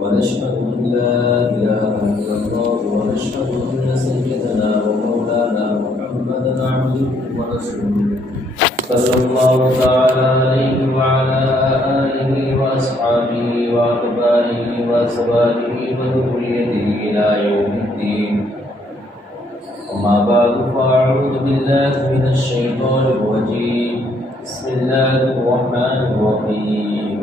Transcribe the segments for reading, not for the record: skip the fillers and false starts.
ونشهد أن لا إله إلا الله ونشهد أن سيدنا ومولانا محمدا عبده ورسوله صلى الله تعالى عليه وعلى آله وأصحابه وأتباعه وأزواجه وذريته إلى يوم الدين. أما بعد فأعوذ بالله من الشيطان الرجيم. بسم الله الرحمن الرحيم.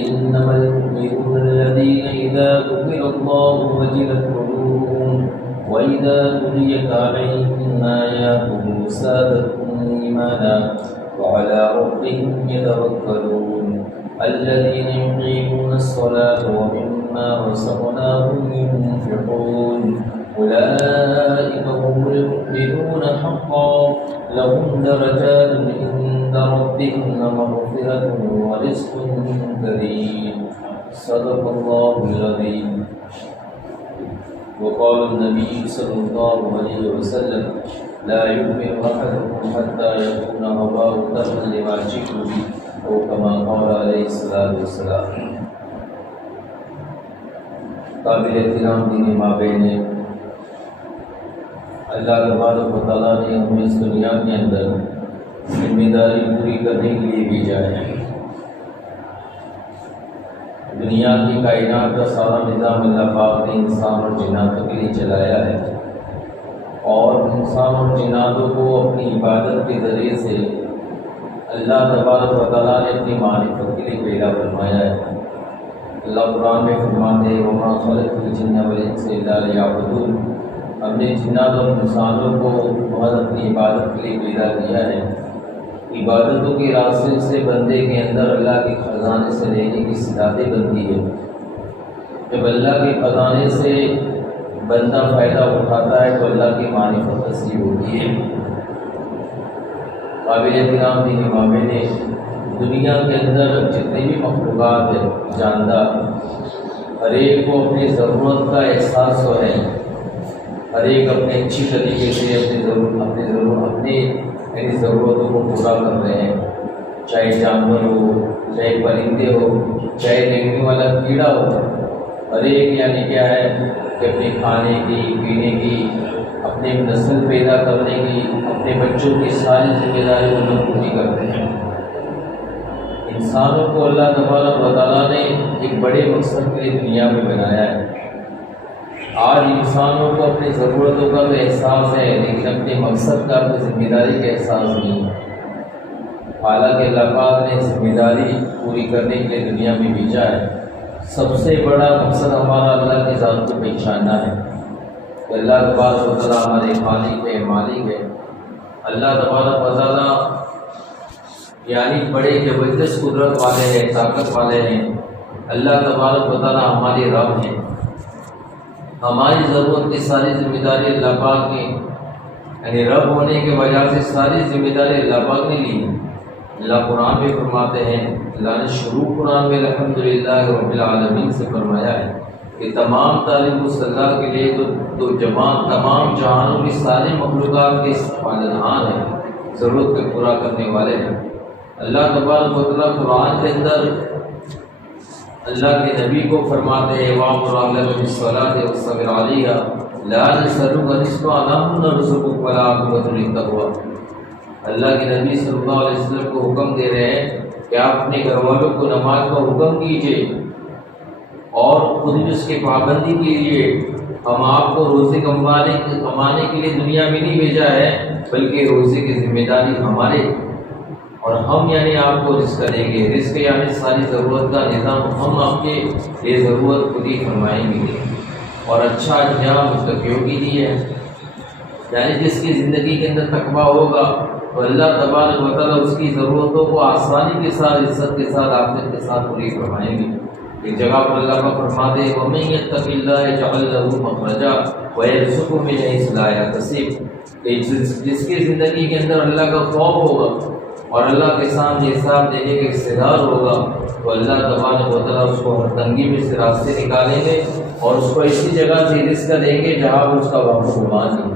إنما المؤمنون الذين إذا ذكر الله وجلت قلوبهم وإذا تليت عليهم آياته زادتهم إيمانا وعلى ربهم يتوكلون الذين يقيمون الصلاة ومما رزقناهم ينفقون أولئك هم المؤمنون حقا لهم درجات عند ربهم ومغفرة ورزق كريم. صدق الله العظيم. وقال النبي صلى الله عليه وسلم لا يؤمن أحدكم حتى يكون هواه تبعا لما جئت به أو كما قال عليه الصلاة والسلام. قابل احترام دینی ماں بہنیں، اللہ تبارک و تعالیٰ نے ہمیں اس دنیا کے اندر ذمہ داری پوری کرنے کے لیے بھیجا ہے. دنیا کی کائنات کا سارا نظام اللہ پاک نے انسان اور جناتوں کے لیے چلایا ہے، اور انسان اور جناتوں کو اپنی عبادت کے ذریعے سے اللہ تبارک و تعالیٰ نے اپنی معرفت کے لیے پیدا فرمایا ہے. اللہ قرآن میں فرماتے ہیں وما خلقت الجن والانس الا لیعبدون. ہم نے جنات اور انسانوں کو بہت اپنی عبادت کے لیے پیدا کیا ہے. عبادتوں کے راستے سے بندے کے اندر اللہ کے خزانے سے لینے کی صداقت بنتی ہے. جب اللہ کے خزانے سے بندہ فائدہ اٹھاتا ہے تو اللہ کی معرفت نصیب ہوتی ہے. قابل احترام دینی ماں بہنیں، دنیا کے اندر جتنے بھی مخلوقات ہیں جاندار، ہر ایک کو اپنی ضرورت کا احساس ہو ہے. ہر ایک اپنے اچھی طریقے سے اپنی ضرورتوں کو پورا کر رہے ہیں. چاہے جانور ہو، چاہے پرندے ہو، چاہے دیکھنے والا کیڑا ہو، ہر ایک یعنی کیا ہے کہ اپنے کھانے کی، پینے کی، اپنے نسل پیدا کرنے کی، اپنے بچوں کی ساری ذمہ داری وہ لوگ پوری کرتے ہیں. انسانوں کو اللہ تبارک و تعالیٰ نے ایک بڑے مقصد کے لیے دنیا میں بنایا ہے. آج انسانوں کو اپنی ضرورتوں کا تو احساس ہے، لیکن اپنے مقصد کا، اپنی ذمہ داری کا احساس نہیں ہے. حالانکہ اللہ پاک نے ذمہ داری پوری کرنے کے لیے دنیا میں بھیجا ہے. سب سے بڑا مقصد ہمارا اللہ کی ذات کو پہچاننا ہے کہ اللہ تبارک و تعالیٰ ہمارے خالق ہے، مالک ہے. اللہ تبارک و تعالیٰ یعنی بڑے زبردست قدرت والے ہیں، طاقت والے ہیں. اللہ تبارک و تعالیٰ ہمارے رب ہیں. ہماری ضرورت کی ساری ذمہ داری اللہ پاک نے، یعنی رب ہونے کی وجہ سے ساری ذمہ داری اللہ پاک نے لی. اللہ قرآن میں فرماتے ہیں، اللہ نے شروع قرآن میں الحمدللہ رب العالمین سے فرمایا ہے کہ تمام تعریف اس اللہ کے لیے تو تمام جہانوں کی ساری مخلوقات کے پالنہار ہیں، ضرورت کو پورا کرنے والے ہیں. اللہ تبارک و تعالیٰ قرآن کے اندر اللہ کے نبی کو فرماتے ہیں وَأْمُرْ أَهْلَكَ بِالصَّلَاةِ وَاصْطَبِرْ عَلَيْهَا لَا نَسْأَلُكَ رِزْقًا نَحْنُ نَرْزُقُكَ وَالْعَاقِبَةُ لِلتَّقْوَىٰ. اللہ کے نبی صلی اللہ علیہ وسلم کو حکم دے رہے ہیں کہ آپ اپنے گھر والوں کو نماز کا حکم کیجیے اور خود بھی اس کی پابندی کیجیے. ہم آپ کو روزی کمانے کے لیے دنیا میں نہیں بھیجا ہے، بلکہ روزی کی ذمہ داری ہمارے، اور ہم یعنی آپ کو رزق دیں گے. رزق یعنی ساری ضرورت کا نظام ہم آپ کے یہ ضرورت پوری فرمائیں گے. اور اچھا انجام متقیوں کے لیے ہے، یعنی جس کی زندگی کے اندر تقویٰ ہوگا تو اللہ تبارک و تعالیٰ اس کی ضرورتوں کو آسانی کے ساتھ، عزت کے ساتھ، عافیت کے ساتھ پوری فرمائیں گے. ایک جگہ پر اللہ کا فرماتے ہیں وَمَن يَتَّقِ اللَّهَ يَجْعَل لَّهُ مَخْرَجًا وَيَرْزُقْهُ مِنْ حَيْثُ لَا يَحْتَسِبُ. جس کی زندگی کے اندر اللہ کا خوف ہوگا اور اللہ کے سامنے حساب دینے کے استعداد ہوگا تو اللہ تبارک و تعالیٰ اس کو ہر تنگی میں سے راستے نکالیں گے اور اس کو ایسی جگہ سے رزق دیں گے جہاں اس کا وقت گمان نہیں۔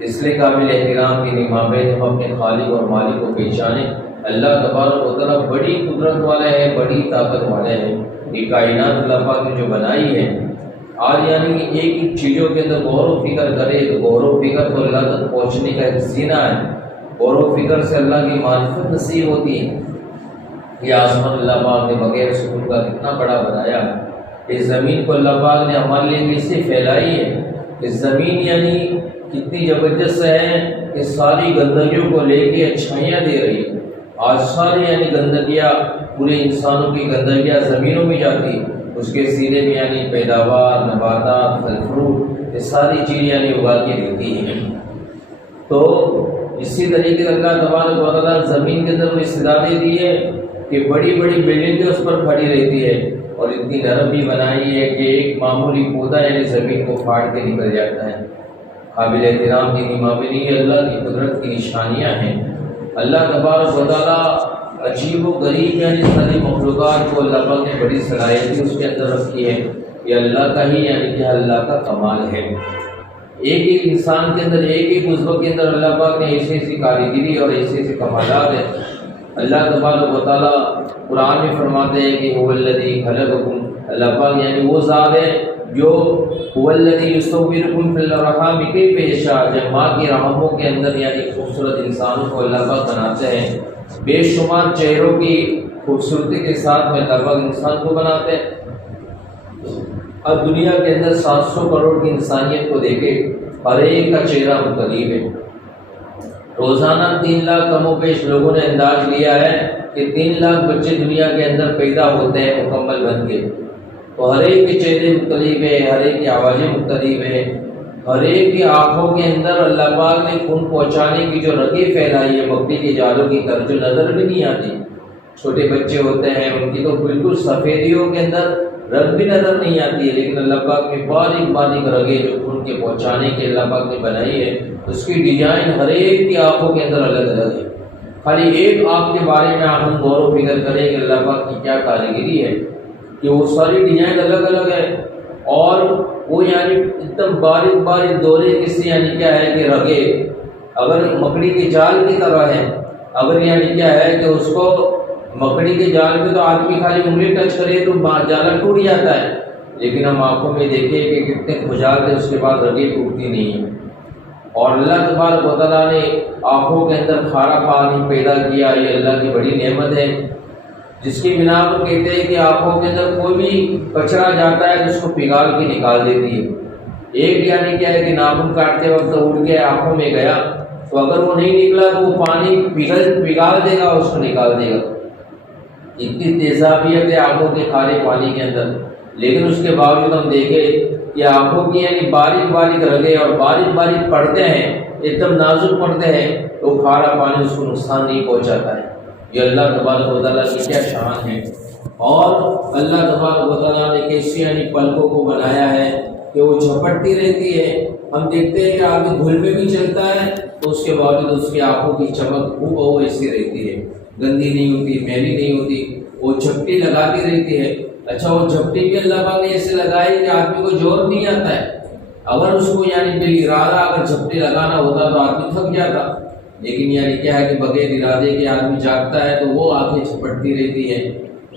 اس لیے قابل احترام کی نمابیں ہم اپنے خالق اور مالک کو پہچانیں۔ اللہ تبارک و تعالیٰ بڑی قدرت والا ہے، بڑی طاقت والا ہے۔ یہ کائنات اللہ پاک نے جو بنائی ہے، آج یعنی کہ ایک ایک چیزوں کے اندر غور و فکر کرے تو غور و فکر تو اللہ تک پہنچنے کا ایک زینہ ہے۔ غور و فکر سے اللہ کی معرفت نصیب ہوتی ہے۔ یہ آسمان اللہ پاک نے بغیر سکون کا کتنا بڑا بنایا، اس زمین کو اللہ پاک نے ہمارے لیے کیسے پھیلائی ہے۔ اس زمین یعنی کتنی زبردست ہے کہ ساری گندگیوں کو لے کے اچھائیاں دے رہی ہے۔ آج ساری یعنی گندگیاں، پورے انسانوں کی گندگیاں زمینوں میں جاتی، اس کے سینے میں یعنی پیداوار، نباتات، پھل فروٹ، یہ ساری چیزیں یعنی اگا کے دیتی ہیں۔ تو اسی طریقے سے اللہ تبارک و تعالیٰ زمین کے اندر وہ استعدادیں دی ہے کہ بڑی بڑی بلڈنگیں اس پر کھڑی رہتی ہے، اور اتنی نرم بھی بنائی ہے کہ ایک معمولی پودا یعنی زمین کو پھاڑ کے نکل جاتا ہے۔ قابل احترام کی نمابری اللہ کی قدرت کی نشانیاں ہیں۔ اللہ تبارک و تعالیٰ عجیب و غریب یعنی ساری مخلوقات کو اللہ پاک نے بڑی صلاحیت اس کے اندر رکھی ہے۔ یہ اللہ کا ہی یعنی کہ اللہ کا کمال ہے۔ ایک ایک انسان کے اندر، ایک ایک عضو کے اندر اللہ پاک نے ایسی ایسی کاریگری اور ایسے ایسے کمالات ہیں۔ اللہ تبارک و تعالیٰ قرآن میں فرماتے ہیں کہ هو الذی خلقکم، اللہ پاک یعنی وہ ذات ہے جو هو الذی یصورکم فی الارحام کیف یشاء، جب ماں کی رحموں کے اندر یعنی خوبصورت انسانوں کو اللہ پاک بناتے ہیں، بے شمار چہروں کی خوبصورتی کے ساتھ میں اللہ پاک انسان کو بناتے ہیں۔ اب دنیا کے اندر 700 کروڑ کی انسانیت کو دیکھے، ہر ایک کا چہرہ مختلف ہے۔ روزانہ 3 لاکھ کم و بیش لوگوں نے انداز لیا ہے کہ 3 لاکھ بچے دنیا کے اندر پیدا ہوتے ہیں مکمل بن کے، تو ہر ایک کے چہرے مختلف ہے، ہر ایک کی آوازیں مختلف ہیں، ہر ایک کی آنکھوں کے اندر اللہ پاک نے خون پہنچانے کی جو رگیں پھیلائی ہے بکری کے جالوں کی طرح، جو نظر بھی نہیں آتی۔ چھوٹے بچے ہوتے ہیں ان کی تو بالکل سفیدیوں کے اندر رگ بھی نظر نہیں آتی ہے، لیکن اللہ پاک نے باریک باریک رگیں جو خون کے پہنچانے کے اللہ پاک نے بنائی ہے، اس کی ڈیزائن ہر ایک کی آنکھوں کے اندر الگ الگ ہے۔ خالی ایک آنکھ کے بارے میں ہم غور و فکر کریں کہ اللہ پاک کی کیا کاریگری ہے کہ وہ ساری ڈیزائن الگ الگ ہے، اور وہ یعنی ایک دم باریک باریک دورے کسی یعنی کیا ہے کہ رگے اگر مکڑی کے جال کی طرح ہے، اگر یعنی کیا ہے کہ اس کو مکڑی کے جال پہ تو آدمی خالی انگلی ٹچ کرے تو جالا ٹوٹ جاتا ہے، لیکن ہم آنکھوں میں دیکھیں کہ کتنے کھجال تھے، اس کے بعد رگیں ٹوٹتی نہیں ہیں۔ اور اللہ تبارک و تعالیٰ نے آنکھوں کے اندر کھارا پانی پیدا کیا، یہ اللہ کی بڑی نعمت ہے، جس کی بنا پر کہتے ہیں کہ آنکھوں کے اندر کوئی بھی کچرا جاتا ہے تو اس کو پگھال کے نکال دیتی ہے۔ ایک یعنی کیا ہے کہ ناخن کاٹتے وقت اڑ کے آنکھوں میں گیا تو اگر وہ نہیں نکلا تو وہ پانی پگھال دے گا، اس کو نکال دے گا۔ اتنی تیزابیت ہے آنکھوں کے کھارے پانی کے اندر، لیکن اس کے باوجود ہم دیکھیں کہ آنکھوں کی یعنی باریک باریک رگیں اور باریک باریک پڑتے ہیں، ایک دم نازک پڑتے ہیں، تو کھارا پانی اس کو نقصان نہیں پہنچاتا ہے۔ یہ اللہ تبارک و تعالیٰ کی کیا شان ہے، اور اللہ تبارک و تعالیٰ نے کیسی یعنی پلکوں کو بنایا ہے کہ وہ جھپٹتی رہتی ہے۔ ہم دیکھتے ہیں کہ آدمی دھول میں بھی چلتا ہے تو اس کے باوجود اس کی آنکھوں کی چمک خوب ایسی رہتی ہے، گندی نہیں ہوتی، میلی نہیں ہوتی، وہ جھپٹی لگاتی رہتی ہے۔ اچھا، وہ جھپٹی بھی اللہ پاک نے ایسے لگائی کہ آدمی کو زور نہیں آتا ہے، اگر اس کو یعنی بال ارادہ اگر جھپٹی لگانا ہوتا تو آدمی تھک جاتا، لیکن یعنی کیا ہے کہ بغیر ارادے کے آدمی جاگتا ہے تو وہ آنکھیں جھپٹتی رہتی ہے۔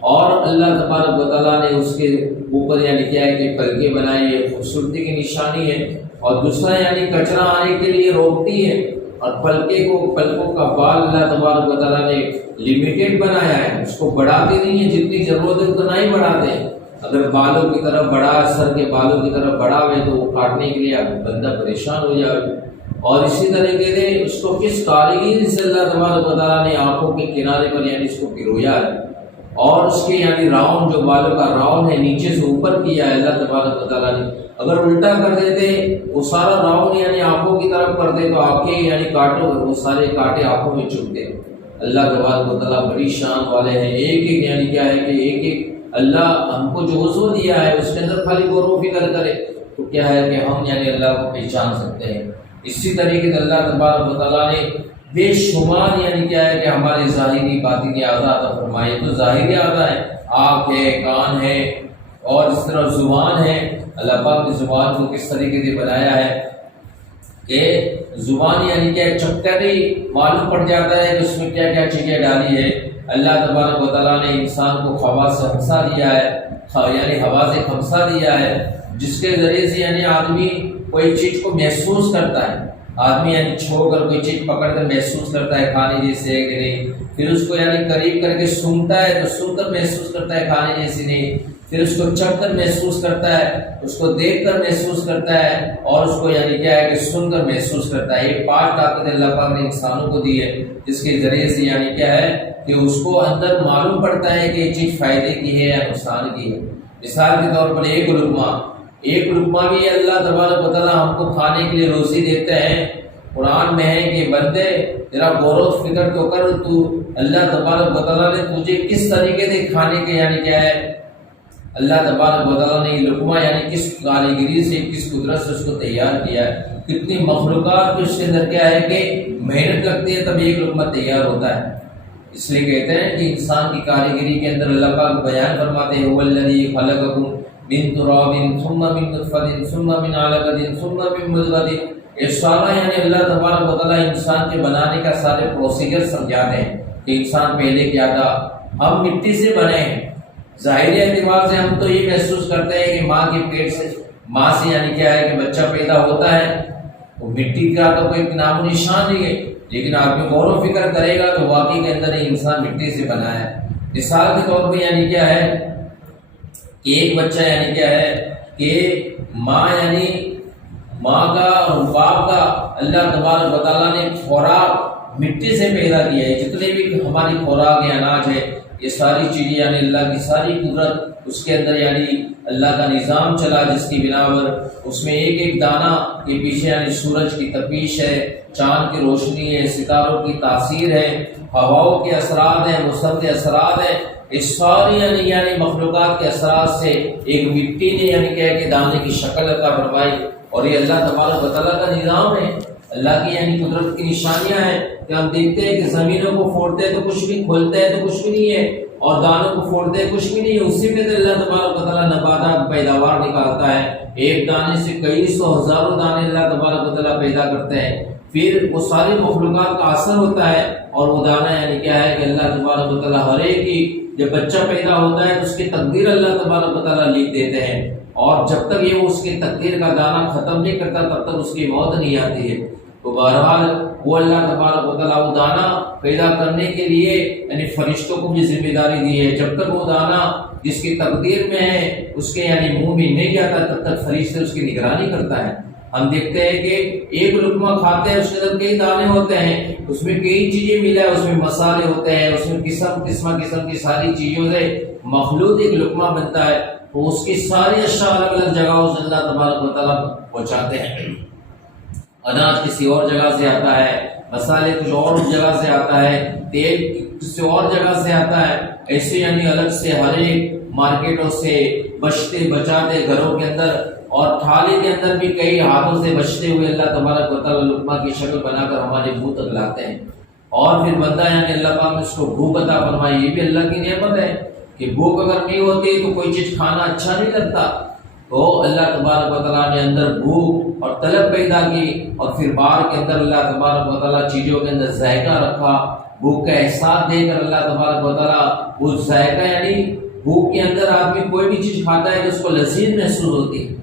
اور اللہ تبارک و تعالیٰ نے اس کے اوپر یعنی کیا ہے کہ پلکیں بنائی ہے، خوبصورتی کی نشانی ہے، اور دوسرا یعنی کچرا آنے کے لیے روکتی ہے، اور پلکوں کا بال اللہ تبارک و تعالیٰ نے لمیٹیڈ بنایا ہے، اس کو بڑھاتے نہیں ہیں، جتنی ضرورت ہے اتنا ہی بڑھاتے ہیں۔ اگر بالوں کی طرف بڑھا، سر کے بالوں کی طرف بڑھا ہوئے تو وہ کاٹنے کے لیے بندہ پریشان ہو جائے۔ اور اسی طریقے سے اس کو کس کاریگری سے اللہ تبارک و تعالیٰ نے آنکھوں کے کنارے پر یعنی اس کو پرویا ہے، اور اس کے یعنی راؤنڈ جو بالوں کا راؤنڈ ہے نیچے سے اوپر کیا ہے اللہ تبارک و تعالیٰ نے۔ اگر الٹا کر دیتے وہ سارا راؤنڈ یعنی آنکھوں کی طرف کر دے تو آنکھیں یعنی کاٹو، وہ سارے کاٹے آنکھوں میں چبھتے۔ اللہ تبارک و تعالیٰ بڑی شان والے ہیں، ایک ایک یعنی کیا ہے کہ ایک ایک اللہ ہم کو جو عضو دیا ہے اس کے اندر خالی غور و فکر کرے تو کیا ہے کہ ہم یعنی اللہ کو پہچان سکتے ہیں۔ اسی طریقے سے اللہ تبارک و تعالیٰ نے بے شمار یعنی کیا ہے کہ ہماری ظاہری باطنی اعضاء عطا فرمائے. تو ظاہری اعضاء ہیں، آنکھ ہے، کان ہے، اور اس طرح زبان ہے. اللہ پاک نے زبان کو کس طریقے سے بنایا ہے کہ زبان یعنی کیا چپ کر ہی معلوم پڑ جاتا ہے کہ اس میں کیا کیا چیزیں ڈالی ہے. اللہ تبارک و تعالیٰ نے انسان کو حواس خمسہ دیا ہے، یعنی حواس خمسہ دیا ہے، جس کے ذریعے سے یعنی آدمی کوئی چیز کو محسوس کرتا ہے. آدمی یعنی چھو کر کوئی چیز پکڑ کر محسوس کرتا ہے کھانے جیسے ہے کہ نہیں. پھر اس کو یعنی قریب کر کے سنتا ہے تو سن کر محسوس کرتا ہے کھانے جیسی نہیں. پھر اس کو چکھ کر محسوس کرتا ہے، اس کو دیکھ کر محسوس کرتا ہے، اور اس کو یعنی کیا ہے کہ سن کر محسوس کرتا ہے. یہ 5 طاقتیں اللہ پاک نے انسانوں کو دی ہے، جس کے ذریعے سے یعنی کیا ہے کہ اس کو اندر معلوم پڑتا ہے کہ یہ چیز فائدے کی ہے یا نقصان کی ہے. مثال کے طور پر ایک لقمہ بھی اللہ تبارک و تعالیٰ ہم کو کھانے کے لیے روزی دیتے ہیں. قرآن میں ہے کہ بندے ذرا غور و فکر تو کر، تو اللہ تبارک و تعالیٰ نے تجھے کس طریقے سے کھانے کے یعنی کیا ہے اللہ تبارک و تعالیٰ نے یہ لقمہ یعنی کس کاریگری سے، کس قدرت سے اس کو تیار کیا ہے. کتنی مخلوقات اس کے اندر کیا ہے کہ محنت لگتی ہے تب ایک لقمہ تیار ہوتا ہے. اس لیے کہتے ہیں کہ انسان کی کاریگری کے اندر اللہ پاک بیان فرماتے ہیں هو الذی خلقکم من تراب ثم من نطفة ثم من علقة ثم من مضغة. یہ سارا یعنی اللہ تبارک و تعالیٰ انسان کے بنانے کا سارے پروسیجر سمجھاتے ہیں کہ انسان پہلے کیا تھا. ہم مٹی سے بنے ہیں. ظاہری اعتبار سے ہم تو یہ محسوس کرتے ہیں کہ ماں کے پیٹ سے، ماں سے یعنی کیا ہے کہ بچہ پیدا ہوتا ہے، وہ مٹی کا تو کوئی نام و نشان نہیں ہے. لیکن آدمی غور و فکر کرے گا تو واقعی کے اندر یہ انسان مٹی سے بنا ہے. مثال کے طور پہ یعنی کیا ہے کہ ایک بچہ یعنی کیا ہے کہ ماں یعنی ماں کا اور باپ کا اللہ تبارک و تعالیٰ نے خوراک مٹی سے پیدا کیا ہے. جتنے بھی ہماری خوراک یا اناج ہے، یہ ساری چیزیں یعنی اللہ کی ساری قدرت اس کے اندر یعنی اللہ کا نظام چلا، جس کی بنا پر اس میں ایک ایک دانہ کے پیچھے یعنی سورج کی تپیش ہے، چاند کی روشنی ہے، ستاروں کی تاثیر ہے، ہواؤں کے اثرات ہیں، موسم کے اثرات ہیں. اس ساری یعنی مخلوقات کے اثرات سے ایک مٹی نے یعنی کہ دانے کی شکل عطا فرمائی. اور یہ اللہ تبارک و تعالیٰ کا نظام ہے، اللہ کی یعنی قدرت کی نشانیاں ہیں کہ ہم دیکھتے ہیں کہ زمینوں کو پھوڑتے ہیں تو کچھ بھی، کھولتے ہیں تو کچھ بھی نہیں ہے، اور دانوں کو پھوڑتے ہیں کچھ بھی نہیں ہے. اسی میں اللہ تبارک و تعالیٰ نباتات پیداوار نکالتا ہے. ایک دانے سے کئی سو ہزاروں دانے اللہ تبارک و تعالیٰ پیدا کرتے ہیں. پھر وہ ساری مخلوقات کا اثر ہوتا ہے، اور وہ دانہ یعنی کیا ہے کہ اللہ تبارک و تعالیٰ ہر ایک کی جب بچہ پیدا ہوتا ہے تو اس کی تقدیر اللہ تبارک و تعالیٰ لکھ دیتے ہیں. اور جب تک یہ اس کی تقدیر کا دانہ ختم نہیں کرتا تب تک اس کی موت نہیں آتی ہے. تو بہرحال وہ اللہ تبارک و تعالیٰ وہ دانہ پیدا کرنے کے لیے یعنی فرشتوں کو بھی ذمہ داری دی ہے. جب تک وہ دانہ جس کی تقدیر میں ہے اس کے یعنی منہ میں نہیں جاتا تب تک فرشتے اس کی نگرانی کرتا ہے. ہم دیکھتے ہیں کہ ایک لقمہ کھاتے ہیں، اس کے اندر کئی دانے ہوتے ہیں، اس میں کئی چیزیں ملا ہے، اس میں مسالے ہوتے ہیں، اس میں قسم کی ساری چیزوں سے مخلوط ایک لقمہ بنتا ہے. تو اس کی ساری اشیاء الگ الگ جگہوں سے اللہ تبارک و تعالیٰ پہنچاتے ہیں. اناج کسی اور جگہ سے آتا ہے، مسالے کچھ اور جگہ سے آتا ہے، تیل کسی اور جگہ سے آتا ہے. ایسے یعنی الگ سے ہر ایک مارکیٹوں سے بچتے بچاتے گھروں کے اندر، اور تھالی کے اندر بھی کئی ہاتھوں سے بچتے ہوئے اللہ تبارک و تعالیٰ لقمہ کی شکل بنا کر ہمارے منہ تک لاتے ہیں. اور پھر بندہ یعنی اللہ پاک نے اس کو بھوک عطا فرمائی. یہ بھی اللہ کی نعمت ہے کہ بھوک اگر نہیں ہوتی تو کوئی چیز کھانا اچھا نہیں لگتا. تو اللہ تبارک و تعالیٰ نے اندر بھوک اور طلب پیدا کی، اور پھر باہر کے اندر اللہ تبارک و تعالیٰ چیزوں کے اندر ذائقہ رکھا. بھوک کا احساس دے کر اللہ تبارک و تعالیٰ اس ذائقہ یعنی بھوک کے اندر آدمی کوئی بھی چیز کھاتا ہے تو اس کو لذیذ محسوس ہوتی ہے.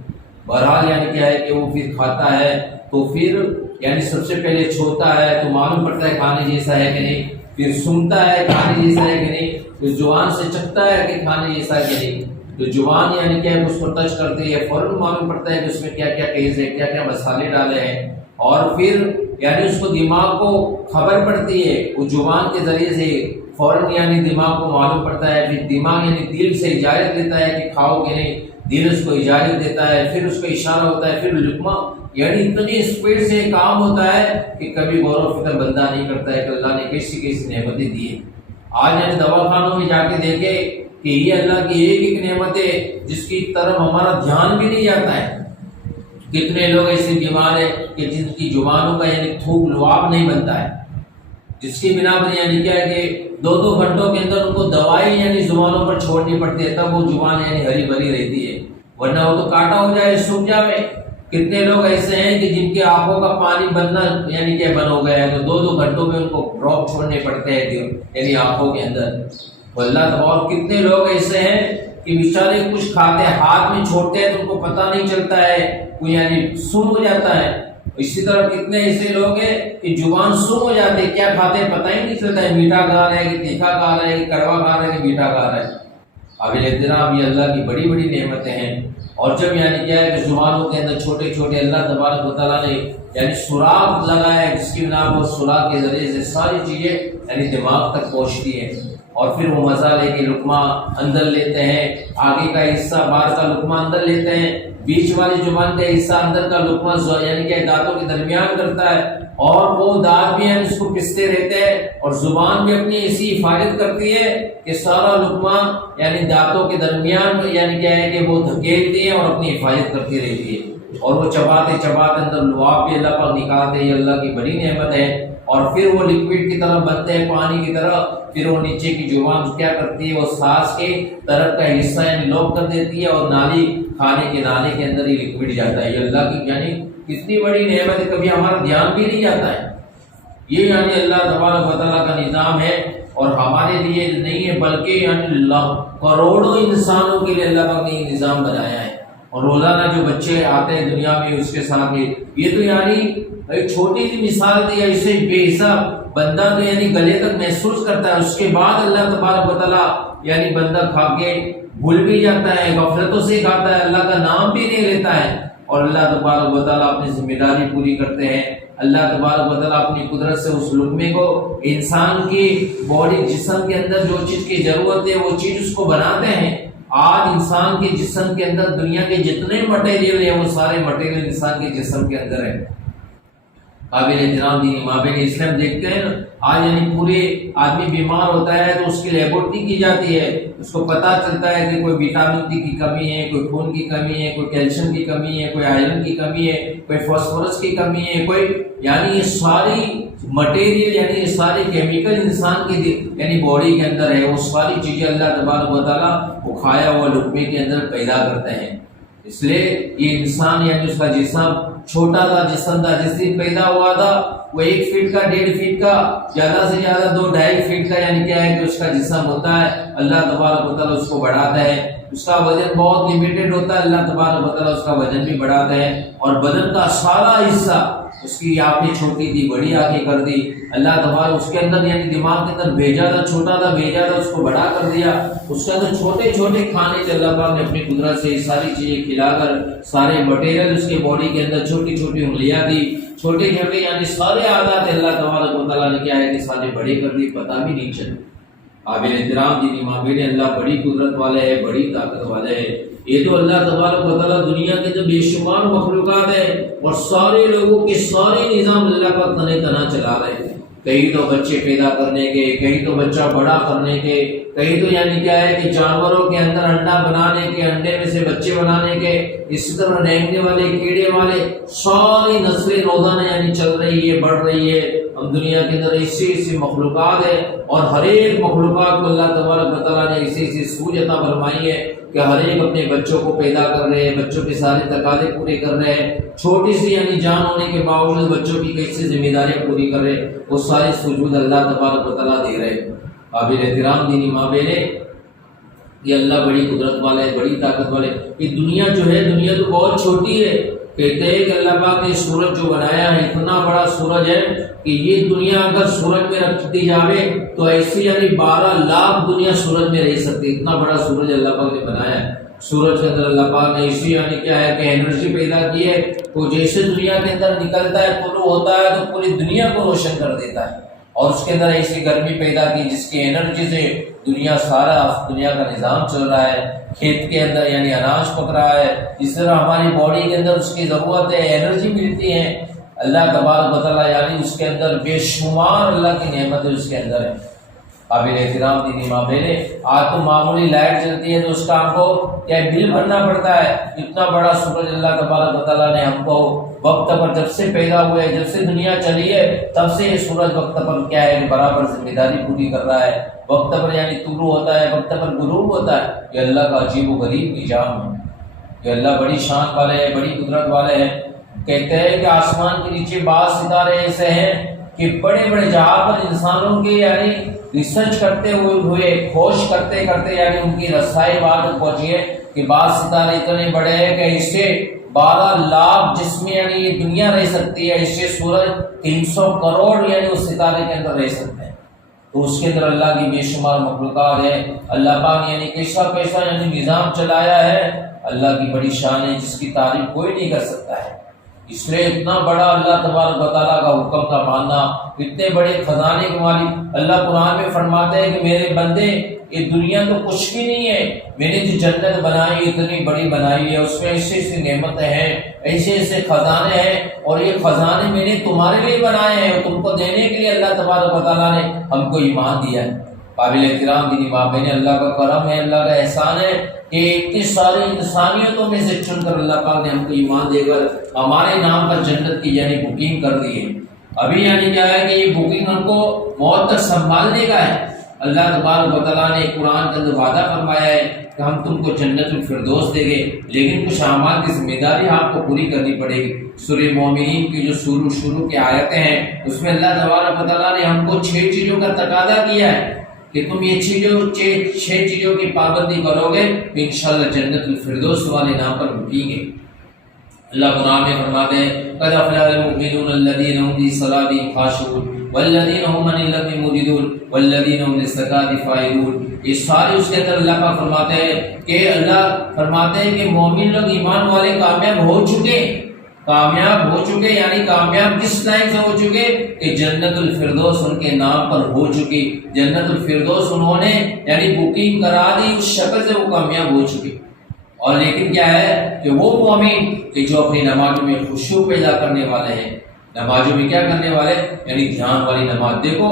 بہرحال یعنی کیا ہے کہ وہ پھر کھاتا ہے تو پھر یعنی سب سے پہلے چھوتا ہے تو معلوم پڑتا ہے کھانے جیسا ہے کہ نہیں، پھر سنتا ہے کھانے جیسا ہے کہ نہیں، پھر زبان سے چکھتا ہے کہ کھانے جیسا ہے کہ نہیں. تو زبان یعنی کیا ہے اس کو ٹچ کرتی ہے، فوراً معلوم پڑتا ہے کہ اس میں کیا کیا چیز ہے، کیا کیا مسالے ڈالے ہیں. اور پھر یعنی اس کو دماغ کو خبر پڑتی ہے، وہ زبان کے ذریعے سے فوراً یعنی دماغ کو معلوم پڑتا ہے. پھر دماغ یعنی دل سے اجازت دیتا ہے کہ کھاؤ کہ نہیں، دل اس کو اجازت دیتا ہے، پھر اس کو اشارہ ہوتا ہے، پھر لقمہ یعنی اتنی اسپیڈ سے کام ہوتا ہے کہ کبھی غور و فکر بندہ نہیں کرتا ہے کہ اللہ نے کیسی کیسی نعمتیں دی ہیں. آج یعنی دواخانوں میں جا کے دیکھے کہ یہ اللہ کی ایک ایک نعمت ہے جس کی طرف ہمارا دھیان بھی نہیں جاتا ہے. کتنے لوگ ایسے بیمار ہیں کہ جن کی زبانوں کا یعنی تھوک لعاب نہیں بنتا ہے. جس کی بنا پر یعنی کیا ہے کہ 2 گھنٹوں کے اندر ان کو دوائی یعنی زبانوں پر چھوڑنی پڑتی ہے، تب وہ زبان یعنی ہری بھری رہتی ہے، ورنہ وہ تو کاٹا ہو جائے سوکھ جاوے۔ کتنے لوگ ایسے ہیں کہ جن کے آنکھوں کا پانی بننا یعنی کہ بند ہو گیا ہے، تو 2 گھنٹوں میں ان کو ڈراپ چھوڑنے پڑتے ہیں یعنی آنکھوں کے اندر۔ اللہ، اور کتنے لوگ ایسے ہیں کہ بیچارے کچھ کھاتے ہیں، ہاتھ میں چھوڑتے ہیں تو ان کو پتہ نہیں چلتا ہے، وہ یعنی سن ہو جاتا ہے۔ اسی طرح کتنے ایسے لوگ ہیں کہ زبان سن ہو جاتے ہیں، کیا کھاتے ہیں پتہ ہی نہیں چلتا ہے، میٹھا کھا رہے ہیں کہ تیکھا کھا رہے ہیں کہ کڑوا کھا رہے ہیں کہ میٹھا کھا رہے ہیں۔ قابل احترام یہ اللہ کی بڑی بڑی نعمتیں ہیں۔ اور جب یعنی کیا ہے کہ زبانوں کے اندر چھوٹے چھوٹے اللہ تبارک و تعالیٰ نے یعنی سوراخ لگایا ہے، جس کی بنا پر سوراخ کے ذریعے سے ساری چیزیں یعنی دماغ تک پہنچتی ہیں، اور پھر وہ مزہ لے کے لقمہ اندر لیتے ہیں، آگے کا حصہ باہر کا لقمہ اندر لیتے ہیں، بیچ والی زبان کا حصہ اندر کا لقمہ یعنی کہ دانتوں کے درمیان کرتا ہے، اور وہ دانت بھی اس کو پستے رہتے ہیں، اور زبان بھی اپنی ایسی حفاظت کرتی ہے کہ سارا لقمہ یعنی دانتوں کے درمیان یعنی کیا ہے کہ وہ دھکیلتی ہے اور اپنی حفاظت کرتی رہتی ہے، اور وہ چباتے چباتے اندر لعاب بھی اللہ پاک نکالتے ہیں۔ یہ اللہ کی بڑی نعمت ہے۔ اور پھر وہ لکوڈ کی طرح بنتے ہیں، پانی کی طرح، پھر وہ نیچے کی زبان کیا کرتی ہے، وہ سانس کے طرف کا حصہ یعنی لوک کر دیتی ہے، اور نالی کھانے کے نالے کے اندر ہی لکوڈ جاتا ہے۔ یہ اللہ کی یعنی کتنی بڑی نعمت ہے، کبھی ہمارا دھیان بھی نہیں جاتا ہے۔ یہ یعنی اللہ تبارک و تعالیٰ کا نظام ہے، اور ہمارے لیے نہیں ہے بلکہ یعنی کروڑوں انسانوں کے لیے اللہ پاک نے یہ نظام بنایا ہے۔ اور روزانہ جو بچے آتے ہیں دنیا میں اس کے ساتھ یہ تو یعنی ایک چھوٹی سی مثال دی ہے، اسے بے حساب بندہ تو یعنی گلے تک محسوس کرتا ہے، اس کے بعد اللہ تبارک و تعالیٰ یعنی بندہ کھا کے بھول بھی جاتا ہے، غفلتوں سے کھاتا ہے، اللہ کا نام بھی نہیں لیتا ہے، اور اللہ تبارک و تعالیٰ اپنی ذمہ داری پوری کرتے ہیں۔ اللہ تبارک و تعالیٰ اپنی قدرت سے اس لقمے کو انسان کی باڈی جسم کے اندر جو چیز کی ضرورت ہے وہ چیز اس کو بناتے ہیں۔ آج انسان کے جسم کے اندر دنیا کے جتنے مٹیریل ہیں وہ سارے مٹیریل انسان کے جسم کے اندر ہیں۔ قابل احترام دینی مابین اسلام دیکھتے ہیں آج یعنی پورے آدمی بیمار ہوتا ہے تو اس کی لیبورٹری کی جاتی ہے، اس کو پتہ چلتا ہے کہ کوئی وٹامن ڈی کی کمی ہے، کوئی خون کی کمی ہے، کوئی کیلشیم کی کمی ہے، کوئی آئرن کی کمی ہے، کوئی فاسفورس کی کمی ہے، کوئی یعنی یہ ساری مٹیریل یعنی یہ سارے کیمیکل انسان کی یعنی باڈی کے اندر ہے، وہ ساری چیزیں اللہ تبارک و تعالیٰ وہ کھایا ہوا لقمے کے اندر پیدا کرتے ہیں۔ اس لیے یہ انسان یعنی اس کا جسم چھوٹا تھا، جسم تھا، جس دن پیدا ہوا تھا وہ 1 فٹ کا 1.5 فٹ کا زیادہ سے زیادہ 2-2.5 فٹ کا یعنی کیا ہے کہ اس کا جسم ہوتا ہے۔ اللہ تبارک و تعالیٰ اس کو بڑھاتا ہے، اس کا وزن بہت لمیٹڈ ہوتا ہے، اللہ تبارک و تعالیٰ اس کا وزن بھی بڑھاتا ہے، اور بدن کا سارا حصہ اس کی آنکھیں چھوٹی تھی بڑی آنکھیں کر دی اللہ تبارک، اس کے اندر یعنی دماغ کے اندر بھیجا تھا، چھوٹا تھا بھیجا تھا، اس کو بڑا کر دیا، اس کے اندر چھوٹے چھوٹے کھانے سے اللہ پاک نے اپنی قدرت سے ساری چیزیں کھلا کر سارے مٹیریل اس کے باڈی کے اندر چھوٹی چھوٹی انگلیاں دی، چھوٹے چھوٹے یعنی سارے آدات اللہ تبارک و تعالیٰ نے کیا ہے کہ سارے بڑے کر دی، پتہ بھی نہیں چلا۔ قابل احترام دینی مابین اللہ بڑی قدرت والے ہے، بڑی طاقت والے ہے۔ یہ تو اللہ تبارک و تعالیٰ دنیا کے جو بے شمار مخلوقات ہے اور سارے لوگوں کے سارے نظام اللہ کا تنے تنا چلا رہے ہیں، کہیں تو بچے پیدا کرنے کے، کہیں تو بچہ بڑا کرنے کے، کہیں تو یعنی کیا ہے کہ جانوروں کے اندر انڈا بنانے کے، انڈے میں سے بچے بنانے کے، اسی طرح رینگنے والے کیڑے والے ساری نسلیں روزانہ یعنی چل رہی ہے، بڑھ رہی ہے۔ ہم دنیا کے اندر ایسی مخلوقات ہے، اور ہر ایک مخلوقات کو اللہ تبارک و تعالیٰ نے ایسی سوچ عطا فرمائی ہے کہ ہر ایک اپنے بچوں کو پیدا کر رہے ہیں، بچوں کے سارے تقاضے پورے کر رہے ہیں، چھوٹی سی یعنی جان ہونے کے باوجود بچوں کی کیسی ذمہ داریاں پوری کر رہے ہیں، وہ ساری سجود اللہ تبارک و تعالیٰ دے رہے ہیں۔ قابل احترام دینی ماں بہنیں، یہ اللہ بڑی قدرت والا ہے، بڑی طاقت والے۔ یہ دنیا جو ہے دنیا تو بہت چھوٹی ہے، کہتے ہیں کہ اللہ پاک نے سورج جو بنایا ہے اتنا بڑا سورج ہے کہ یہ دنیا اگر سورج میں رکھ دی جاوے تو ایسی یعنی 12 لاکھ دنیا سورج میں رہ سکتی، اتنا بڑا سورج اللہ پاک نے بنایا ہے۔ سورج کے اندر اللہ پاک نے اسی یعنی کیا ہے کہ انرجی پیدا کی ہے، تو جیسے دنیا کے اندر نکلتا ہے طلوع ہوتا ہے تو پوری دنیا کو روشن کر دیتا ہے، اور اس کے اندر ایسی گرمی پیدا کی جس کی انرجی سے دنیا سارا دنیا کا نظام چل رہا ہے، کھیت کے اندر یعنی اناج پک رہا ہے، اس طرح ہماری باڈی کے اندر اس کی ضرورت ہے، انرجی ملتی ہے۔ اللہ تبارک و تعالیٰ یعنی اس کے اندر بے شمار اللہ کی نعمتیں اس کے اندر ہے۔ قابل احترام دینی ماں بہنیں، آج تو معمولی لائٹ چلتی ہے تو اس کا ہم کو کیا بل بھرنا پڑتا ہے، اتنا بڑا سورج اللہ تبارک و تعالیٰ نے ہم کو وقت پر جب سے پیدا ہوئے، جب سے دنیا چلی ہے تب سے یہ سورج وقت پر کیا ہے برابر ذمہ داری پوری کر رہا ہے، وقت پر یعنی طلوع ہوتا ہے، وقت پر غروب ہوتا ہے۔ یہ اللہ کا عجیب و غریب نظام ہے، یہ اللہ بڑی شان والے ہیں، بڑی قدرت والے ہیں۔ کہتے ہیں کہ آسمان کے نیچے بعض ستارے ایسے ہیں کہ بڑے بڑے جہاں پر انسانوں کے یعنی ریسرچ کرتے ہوئے کھوج کرتے کرتے یعنی ان کی رسائی بات تک پہنچی ہے کہ بعض ستارے اتنے بڑے ہیں کہ اس سے 12 لاکھ جس میں یعنی یہ دنیا رہ سکتی ہے، اس سے سورج 300 کروڑ یعنی اس ستارے کے اندر رہ سکتے ہیں۔ تو اس کے اندر اللہ کی بے شمار مخلوقات ہے، اللہ پاک یعنی کیسا کیسا یعنی نظام چلایا ہے، اللہ کی بڑی شان ہے جس کی تعریف کوئی نہیں کر سکتا ہے۔ اس لیے اتنا بڑا اللہ تبارک و تعالیٰ کا حکم کا ماننا، اتنے بڑے خزانے کے مالک اللہ قرآن میں فرماتے ہیں کہ میرے بندے یہ دنیا تو کچھ بھی نہیں ہے، میں نے جو جنت بنائی اتنی بڑی بنائی ہے، اس میں ایسے ایسے نعمتیں ہیں، ایسے ایسے خزانے ہیں، اور یہ خزانے میں نے تمہارے لیے بنائے ہیں، تم کو دینے کے لیے اللہ تبارک و تعالیٰ نے ہم کو ایمان دیا ہے۔ قابل احترام دینی ماں بہنیں، اللہ کا کرم ہے، اللہ کا احسان ہے کہ اتنی ساری انسانیتوں میں سے چن کر اللہ پاک نے ہم کو ایمان دے کر ہمارے نام پر جنت کی یعنی بکنگ کر دی ہے۔ ابھی یعنی کیا ہے کہ یہ بکنگ ہم کو موت تک سنبھالنے کا ہے۔ اللہ تبارک و تعالیٰ نے قرآن کے اندر وعدہ فرمایا ہے کہ ہم تم کو جنت الفردوس دیں گے، لیکن کچھ اعمال کی ذمہ داری آپ کو پوری کرنی پڑے گی۔ سورہ مومنین کی جو شروع کی آیتیں ہیں اس میں اللہ تبارک و تعالیٰ نے ہم کو 6 چیزوں کا تقاضا کیا ہے کہ تم یہ 6 چیزوں کی پابندی کرو گے تو انشاءاللہ جنت الفردوس والے نام پر بکیں گے۔ اللہ قرآن میں فرماتے ہیں قد افلح المؤمنون الذین هم فی صلاتهم خاشعون والذین هم عن اللغو معرضون والذین هم للزکاۃ فاعلون۔ یہ سارے اس کے اندر اللہ پاک فرماتے ہیں کہ اللہ فرماتے ہیں کہ مومن لوگ ایمان والے کامیاب ہو چکے، یعنی کامیاب کس لائن سے ہو چکے کہ جنت الفردوس ان کے نام پر ہو چکی، جنت الفردوس انہوں نے یعنی بکنگ کرا دی، اس شکل سے وہ کامیاب ہو چکی۔ اور لیکن کیا ہے کہ وہ مومن کہ جو اپنی نمازوں میں خشوع پیدا کرنے والے ہیں، نمازوں میں کیا کرنے والے یعنی دھیان والی نماز۔ دیکھو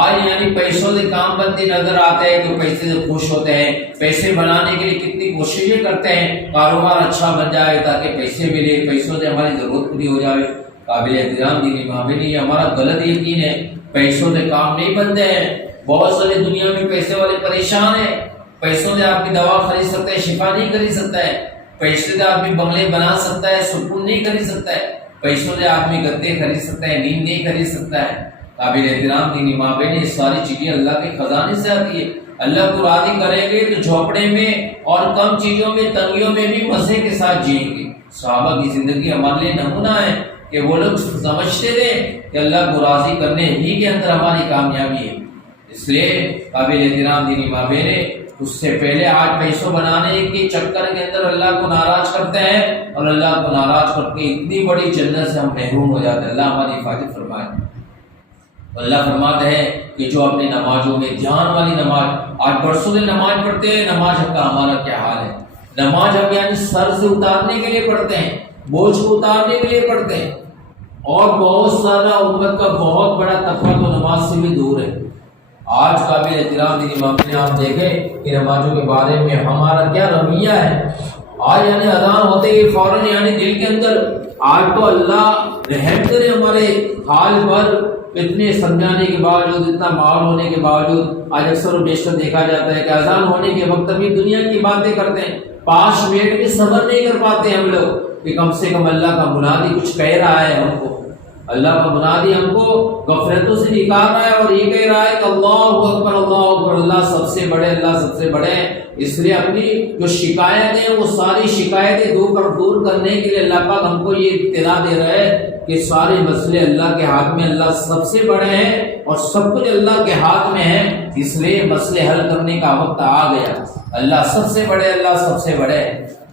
آج یعنی پیسوں سے کام بنتے نظر آتے ہیں تو پیسے سے خوش ہوتے ہیں، پیسے بنانے کے لیے کتنی کوششیں کرتے ہیں، کاروبار اچھا بن جائے تاکہ پیسے ملے، پیسوں سے ہماری ضرورت پوری ہو جائے۔ قابل احترام دینی ماں بہنیں، یہ ہمارا غلط یقین ہے، پیسوں سے کام نہیں بنتے ہیں۔ بہت سارے دنیا میں پیسے والے پریشان ہیں، پیسوں سے آپ کی دوا خرید سکتا ہے، شفا نہیں خرید سکتا ہے، پیسے سے آدمی بنگلے بنا سکتا ہے، سکون نہیں خرید سکتا ہے، پیسوں سے آدمی گدے خرید سکتا ہے، نیند نہیں خرید سکتا ہے۔ قابل احترام دینی ماں بہنیں، یہ ساری چیزیں اللہ کے خزانے سے آتی ہے۔ اللہ کو راضی کریں گے تو جھوپڑے میں اور کم چیزوں میں تنگیوں میں بھی مزے کے ساتھ جئیں گے۔ صحابہ کی زندگی ہمارے لیے نمونہ ہے کہ وہ لوگ سمجھتے تھے کہ اللہ کو راضی کرنے ہی کے اندر ہماری کامیابی ہے۔ اس لیے قابل احترام دینی ماں بہنیں، اس سے پہلے آج پیسوں بنانے کے چکر کے اندر اللہ کو ناراض کرتے ہیں اور اللہ کو ناراض کر کے اتنی بڑی جنت سے ہم محروم ہو جاتے ہیں۔ اللہ ہماری حفاظت فرمائے۔ اللہ فرماتے ہیں کہ جو اپنے نمازوں میں دھیان والی نماز، آج برسوں سے نماز پڑھتے ہیں، نماز کا ہمارا کیا حال ہے؟ نماز ہم یعنی سر سے اتارنے کے لیے پڑھتے ہیں، بوجھ کو اتارنے کے لیے پڑھتے ہیں، اور بہت سارا امت کا بہت بڑا طبقہ تو نماز سے بھی دور ہے۔ آج قابل احترام دینی ماں بہنیں آپ دیکھیں کہ نمازوں کے بارے میں ہمارا کیا رویہ ہے۔ آج یعنی اذان ہوتے ہی فوراً یعنی دل کے اندر آج تو اللہ رحم کرے ہمارے حال پر، اتنے سمجھانے کے باوجود، اتنا ماحول ہونے کے باوجود آج اکثر و بیشتر دیکھا جاتا ہے کہ اذان ہونے کے وقت بھی دنیا کی باتیں کرتے ہیں، 5 منٹ بھی صبر نہیں کر پاتے ہم لوگ کہ کم سے کم اللہ کا منادی کچھ کہہ رہا ہے ہم کو، اللہ کا منادی ہم کو غفلتوں سے نکال رہا ہے اور یہ کہہ رہا ہے کہ اللہ اکبر، اللہ اکبر، اللہ سب سے بڑے، اللہ سب سے بڑے۔ اس لیے اپنی جو شکایتیں ہیں وہ ساری شکایتیں دور کرنے کے لیے اللہ پاک ہم کو یہ اطلاع دے رہا ہے کہ سارے مسئلے اللہ کے ہاتھ میں، اللہ سب سے بڑے ہیں اور سب کچھ اللہ کے ہاتھ میں ہے، اس لیے مسئلے حل کرنے کا وقت آ گیا۔ اللہ سب سے بڑے، اللہ سب سے بڑے۔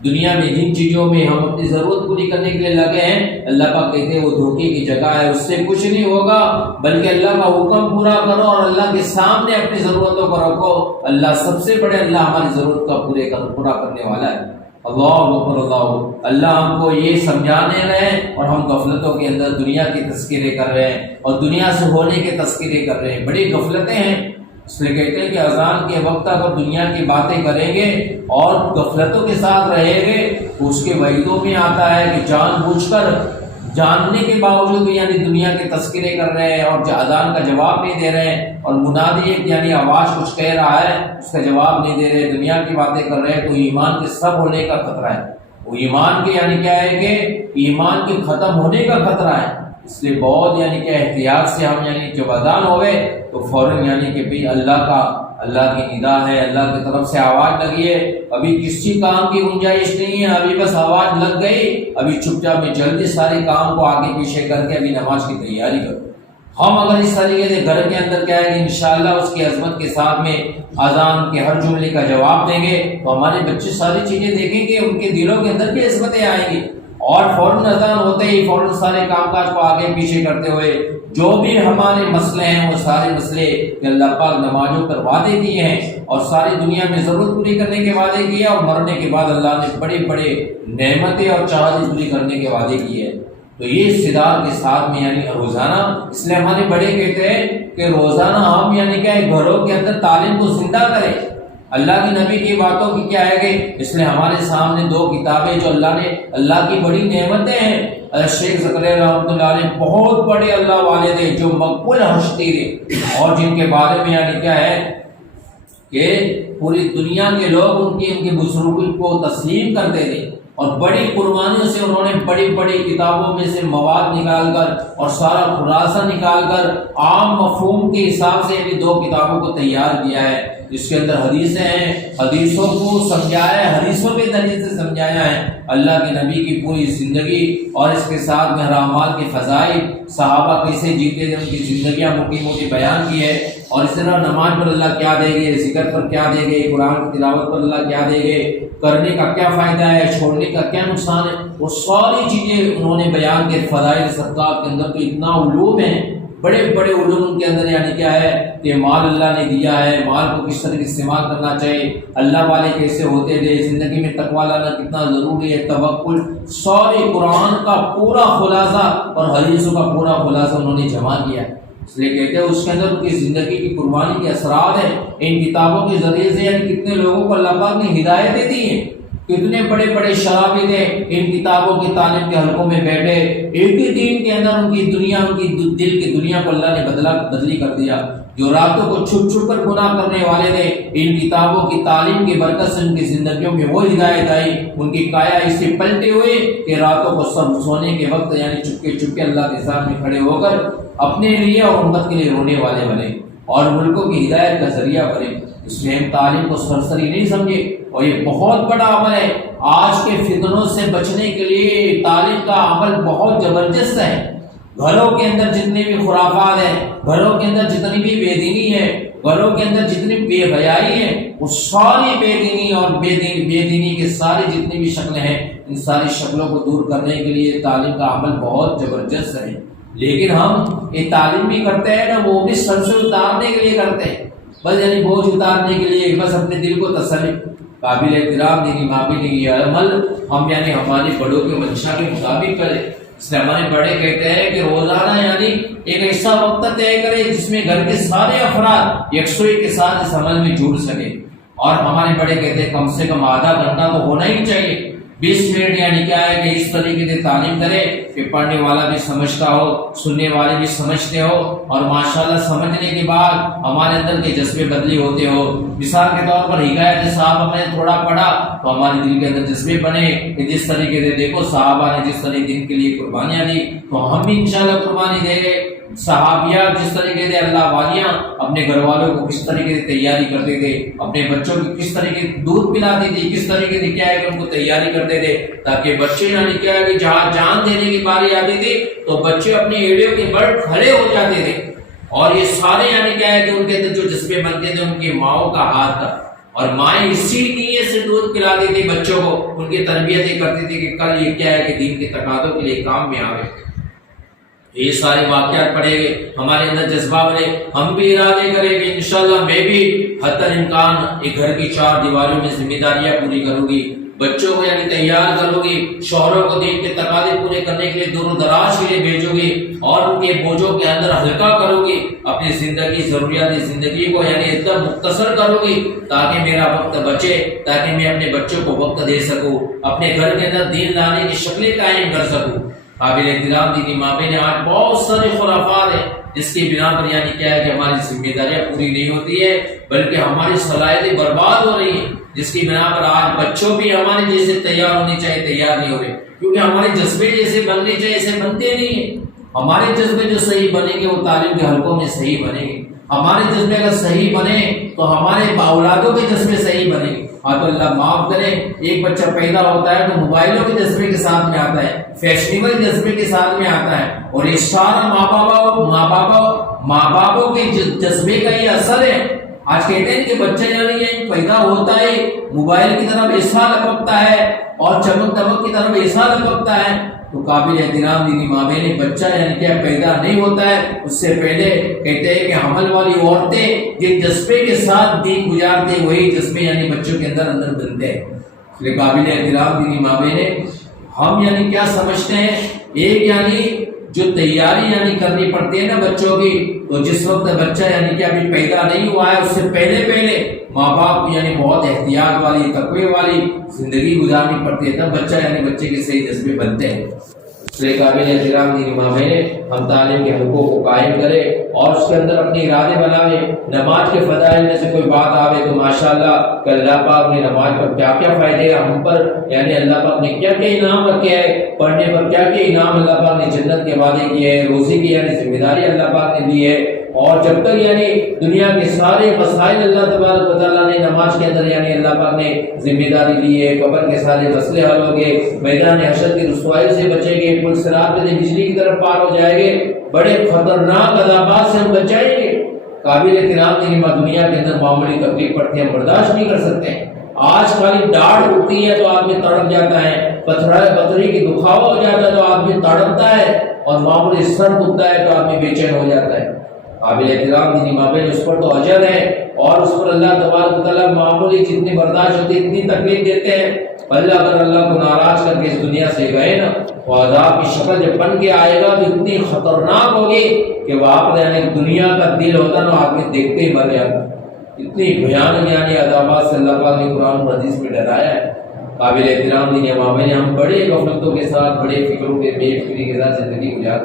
دنیا میں جن چیزوں میں ہم اپنی ضرورت پوری کرنے کے لیے لگے ہیں، اللہ پاک کہتے ہیں وہ دھوکے کی جگہ ہے، اس سے کچھ نہیں ہوگا، بلکہ اللہ کا حکم پورا کرو اور اللہ کے سامنے اپنی ضرورتوں کو رکھو۔ اللہ سب سے بڑے، اللہ ہماری ضرورت کا پورا کرنے والا ہے۔ اللہ اکبر، اللہ ہم کو یہ سمجھانے رہے اور ہم غفلتوں کے اندر دنیا کے تذکرے کر رہے ہیں اور دنیا سے ہونے کے تذکرے کر رہے ہیں، بڑی غفلتیں ہیں۔ اس لیے کہتے ہیں کہ اذان کے وقت اگر دنیا کی باتیں کریں گے اور غفلتوں کے ساتھ رہیں گے تو اس کے وعیدوں میں آتا ہے کہ جان بوجھ کر جاننے کے باوجود بھی یعنی دنیا کے تذکرے کر رہے ہیں اور اذان کا جواب نہیں دے رہے ہیں، اور منادی یعنی آواز کچھ کہہ رہا ہے اس کا جواب نہیں دے رہے، دنیا کی باتیں کر رہے ہیں، تو ایمان کے سب ہونے کا خطرہ ہے۔ وہ ایمان کے یعنی کیا ہے کہ ایمان کے ختم ہونے کا خطرہ ہے، اس لیے بہت یعنی کہ احتیاط سے ہم یعنی جب اذان ہوئے تو فوراً یعنی کہ بھی اللہ کی ندا ہے، اللہ کی طرف سے آواز لگی ہے، ابھی کسی کام کی گنجائش نہیں ہے، ابھی بس آواز لگ گئی، ابھی چپ چاپ میں جلدی سارے کام کو آگے پیچھے کر کے ابھی نماز کی تیاری کرو۔ ہم اگر اس طریقے سے گھر کے اندر کیا ہے کہ انشاءاللہ اس کی عظمت کے ساتھ میں اذان کے ہر جملے کا جواب دیں گے تو ہمارے بچے ساری چیزیں دیکھیں گے، ان کے دلوں کے اندر بھی عظمتیں آئیں گی، اور فوراً اذان ہوتے ہی فوراً سارے کام کاج کو آگے پیچھے کرتے ہوئے جو بھی ہمارے مسئلے ہیں وہ سارے مسئلے کہ اللہ پاک نمازوں پر وعدے کیے ہیں اور ساری دنیا میں ضرورت پوری کرنے کے وعدے کیے، اور مرنے کے بعد اللہ نے بڑے بڑے نعمتیں اور چاہتیں پوری کرنے کے وعدے کیے ہیں۔ تو یہ استدار کے ساتھ میں یعنی روزانہ، اس لیے ہمارے بڑے کہتے ہیں کہ روزانہ ہم یعنی کیا گھروں کے اندر تعلیم کو زندہ کریں، اللہ کی نبی کی باتوں کی کیا ہے کہ اس لیے ہمارے سامنے دو کتابیں جو اللہ کی بڑی نعمتیں ہیں، شیخ زکریا رحمۃ اللہ علیہ بہت بڑے اللہ والے تھے جو مقبول ہستی تھے، اور جن کے بارے میں یعنی کیا ہے کہ پوری دنیا کے لوگ ان کے بزرگوں کو تسلیم کرتے تھے، اور بڑی قربانیوں سے انہوں نے بڑی بڑی کتابوں میں سے مواد نکال کر اور سارا خلاصہ نکال کر عام مفہوم کے حساب سے بھی دو کتابوں کو تیار کیا ہے، جس کے اندر حدیثیں ہیں، حدیثوں کو سمجھایا ہے، حدیثوں کے ذریعے سے سمجھایا ہے اللہ کے نبی کی پوری زندگی، اور اس کے ساتھ میں اعمال کے فضائل، صحابہ کیسے جیتے تھے، ان کی زندگیاں موٹی موٹی بیان کی ہے، اور اس طرح نماز پر اللہ کیا دے گے، ذکر پر کیا دے گے، قرآن کی تلاوت پر اللہ کیا دے گے، کرنے کا کیا فائدہ ہے، چھوڑنے کا کیا نقصان ہے، وہ ساری چیزیں انہوں نے بیان کے فضائل صدقات کے اندر تو اتنا علوم ہے، بڑے بڑے علوم ان کے اندر یعنی کیا ہے کہ مال اللہ نے دیا ہے، مال کو کس طرح استعمال کرنا چاہیے، اللہ والے کیسے ہوتے تھے، زندگی میں تقویٰ لانا کتنا ضروری ہے، توکل، سارے قرآن کا پورا خلاصہ اور حدیثوں کا پورا خلاصہ انہوں نے جمع کیا، اس لیے کہتے ہیں اس کے اندر ان کی زندگی کی قربانی کے اثرات ہیں، ان کتابوں کے ذریعے سے یعنی کتنے لوگوں کو اللہ پاک نے ہدایتیں دی ہیں، کتنے بڑے بڑے شرابی تھے ان کتابوں کی تعلیم کے حلقوں میں بیٹھے، ایک ہی دن کے اندر ان کی دنیا، ان کی دل کی دنیا کو اللہ نے بدلی کر دیا، جو راتوں کو چھپ چھپ کر گناہ کرنے والے تھے، ان کتابوں کی تعلیم کی برکت سے ان کی زندگیوں میں وہ ہدایت آئی، ان کی کایا اس سے پلٹی ہوئی کہ راتوں کو سب سونے کے وقت یعنی چپکے اللہ کے سامنے کھڑے ہو کر اپنے لیے اور امت کے لیے رونے والے بنے اور ملکوں کی ہدایت کا ذریعہ بنے۔ اس لیے ہم تعلیم کو سرسری نہیں سمجھے، اور یہ بہت بڑا عمل ہے، آج کے فتنوں سے بچنے کے لیے تعلیم کا عمل بہت زبردست ہے۔ گھروں کے اندر جتنے بھی خرافات ہیں، گھروں کے اندر جتنی بھی بے دینی ہے، گھروں کے اندر جتنی بے حیائی ہے، وہ ساری بے دینی اور بے دینی کے ساری جتنی بھی شکلیں ہیں، ان ساری شکلوں کو دور کرنے کے لیے تعلیم کا عمل بہت زبردست ہے۔ لیکن ہم یہ تعلیم بھی کرتے ہیں نا، وہ بھی سر سے اتارنے کے لیے کرتے ہیں، بس یعنی بوجھ اتارنے کے لیے، بس اپنے دل کو تسلی، قابل احترام دینی قابل یہ عمل ہم یعنی ہمارے بڑوں کے منشا کے مطابق کریں۔ اس لیے ہمارے بڑے کہتے ہیں کہ روزانہ یعنی ایک ایسا وقت طے کرے جس میں گھر کے سارے افراد یکسوئی کے ساتھ اس عمل میں جڑ سکے، اور ہمارے بڑے کہتے ہیں کم سے کم آدھا گھنٹہ تو ہونا ہی چاہیے، 20 منٹ یعنی کیا ہے کہ اس طریقے سے تعلیم کرے کہ پڑھنے والا بھی سمجھتا ہو، سننے والے بھی سمجھتے ہو، اور ماشاءاللہ سمجھنے کے بعد ہمارے اندر کے جذبے بدلی ہوتے ہو۔ مثال کے طور پر حکایت صحابہ میں تھوڑا پڑھا تو ہمارے دل کے اندر جذبے بنے کہ جس طریقے سے دیکھو صحابہ نے جس طریقے دین کے لیے قربانیاں دی تو ہم بھی انشاءاللہ قربانی دیں گے۔ صحابیات جس طریقے سے اللہ والیاں اپنے گھر والوں کو کس طریقے سے تیاری کرتے تھے، اپنے بچوں کو کس طریقے سے دودھ پلاتی تھی، کس طریقے سے کیا ہے کہ ان کو تیاری کرتے تھے تاکہ بچے یعنی کیا ہے کہ جہاں جان دینے کی باری آتی تھی تو بچے اپنی ایڑیوں کے بل کھڑے ہو جاتے تھے، اور یہ سارے یعنی کیا ہے کہ ان کے اندر جو جذبے بنتے تھے ان کی ماؤں کا ہاتھ تھا، اور مائیں اسی نیت سے دودھ پلاتی تھی بچوں کو، ان کی تربیتیں کرتی تھی کہ کل یہ کیا ہے کہ دین کے تقاضوں کے لیے کام میں آوے۔ یہ سارے واقعات پڑھیں گے، ہمارے اندر جذبہ بنے، ہم بھی ارادے کریں کہ انشاءاللہ میں بھی حتی الامکان ایک گھر کی 4 دیواروں میں ذمہ داریاں پوری کروں گی، بچوں کو یعنی تیار کروں گی، شوہروں کو دین کے تقاضے پورے کرنے کے لیے دور و دراز کے لیے بھیجوں گی، اور ان کے بوجھوں کے اندر ہلکا کروں گی، اپنی زندگی ضروریات زندگی کو یعنی ایک دم مختصر کروں گی تاکہ میرا وقت بچے، تاکہ میں اپنے بچوں کو وقت دے سکوں، اپنے گھر کے اندر دین لانے کی شکلیں قائم کر سکوں۔ قابل احترام دینی ماں بہنیں، آج بہت سارے خرافات ہیں جس کی بنا پر یعنی کیا ہے کہ ہماری ذمہ داریاں پوری نہیں ہوتی ہے، بلکہ ہماری صلاحیتیں برباد ہو رہی ہیں، جس کی بنا پر آج بچوں بھی ہمارے جیسے تیار ہونے چاہیے تیار نہیں ہو رہے، کیونکہ ہمارے جذبے جیسے بننے چاہیے ایسے بنتے نہیں ہیں۔ ہمارے جذبے جو صحیح بنیں گے وہ تعلیم کے حلقوں میں صحیح بنیں گے، ہمارے جذبے اگر صحیح بنے تو ہمارے اولادوں کے جذبے صحیح بنے گے۔ ہاں تو اللہ معاف کرے، ایک بچہ پیدا ہوتا ہے تو موبائلوں کے جذبے کے ساتھ میں آتا ہے، فیشنیبل جذبے کے ساتھ میں آتا ہے، اور یہ سارا ماں باپوں کے جذبے کا یہ اثر ہے۔ آج کہتے ہیں کہ بچہ یعنی یہ پیدا ہوتا ہے موبائل کی طرف ایسا لپکتا ہے اور چمک دمک کی طرف ایسا لپکتا ہے، تو قابل احترام دینی ماں بہنیں، بچہ یعنی کیا پیدا نہیں ہوتا ہے اس سے پہلے کہتے ہیں کہ حمل والی عورتیں جن جذبے کے ساتھ دن گزارتے ہیں وہی جذبے یعنی بچوں کے اندر بنتے ہیں۔ اس لیے قابل احترام دینی ماں بہنیں، ہم یعنی کیا سمجھتے ہیں، ایک یعنی جو تیاری یعنی کرنی پڑتی ہے نا بچوں کی، تو جس وقت بچہ یعنی کہ ابھی پیدا نہیں ہوا ہے اس سے پہلے ماں باپ یعنی بہت احتیاط والی تقوی والی زندگی گزارنی پڑتی ہے، تب بچہ یعنی بچے کے صحیح جذبے بنتے ہیں۔ اس لیے قابل احترام دینی ماں بہنیں، ہم تعلیم کے حقوق کو قائم کریں اور اس کے اندر اپنے ارادے بنائیں۔ نماز کے فضائل میں سے کوئی بات آوے تو ماشاءاللہ کہ اللہ پاک نے نماز پر کیا کیا فائدے ہم پر یعنی اللہ پاک نے کیا کیا انعام رکھے ہے، پڑھنے پر کیا کیا انعام اللہ پاک نے جنت کے وعدے کیے ہیں، روزی کی یعنی ذمہ داری اللہ پاک نے دی ہے، اور جب تک یعنی دنیا کے سارے مسائل اللہ تبارک و تعالیٰ نے نماز کے اندر یعنی اللہ پاک نے ذمہ داری لی ہے، قبر کے سارے مسئلے حل ہوں گے، میدان حشر کی رسوائی سے بچیں گے، پل صراط پہ بجلی کی طرف پار ہو جائیں گے، بڑے خطرناک عذابات سے ہم بچائیں گے۔ قابل احترام دینی ماں، دنیا کے اندر معمولی تکلیف پڑتی ہے ہم برداشت نہیں کر سکتے ہیں، آج خالی ڈانٹ اٹھتی ہے تو آدمی تڑپ جاتا ہے، پتھری کی دکھاوا ہو جاتا ہے تو آدمی تڑپتا ہے، اور معمولی سر دکھتا ہے تو آدمی بے چین ہو جاتا ہے۔ قابل احترام دینی ماں بہن، اس پر تو اجر ہے، اور اس پر اللہ تبارک و تعالیٰ معمولی جتنی برداشت ہوتی ہے اتنی تکلیف دیتے ہیں۔ اللہ اگر اللہ کو ناراض کر کے اس دنیا سے گئے نا، وہ عذاب کی شکل جب بن کے آئے گا تو اتنی خطرناک ہوگی کہ وہاں پر یعنی دنیا کا دل ہوتا نا آدمی دیکھتے ہی مر جاتا۔ اتنی بھیانک یعنی عذابات سے اللہ پاک نے قرآن و حدیث میں ڈرایا ہے۔ قابل احترام دینی ماں بہن، ہم بڑے غفلتوں کے ساتھ، بڑے فکروں کے بے فکری کے ساتھ زندگی گزار،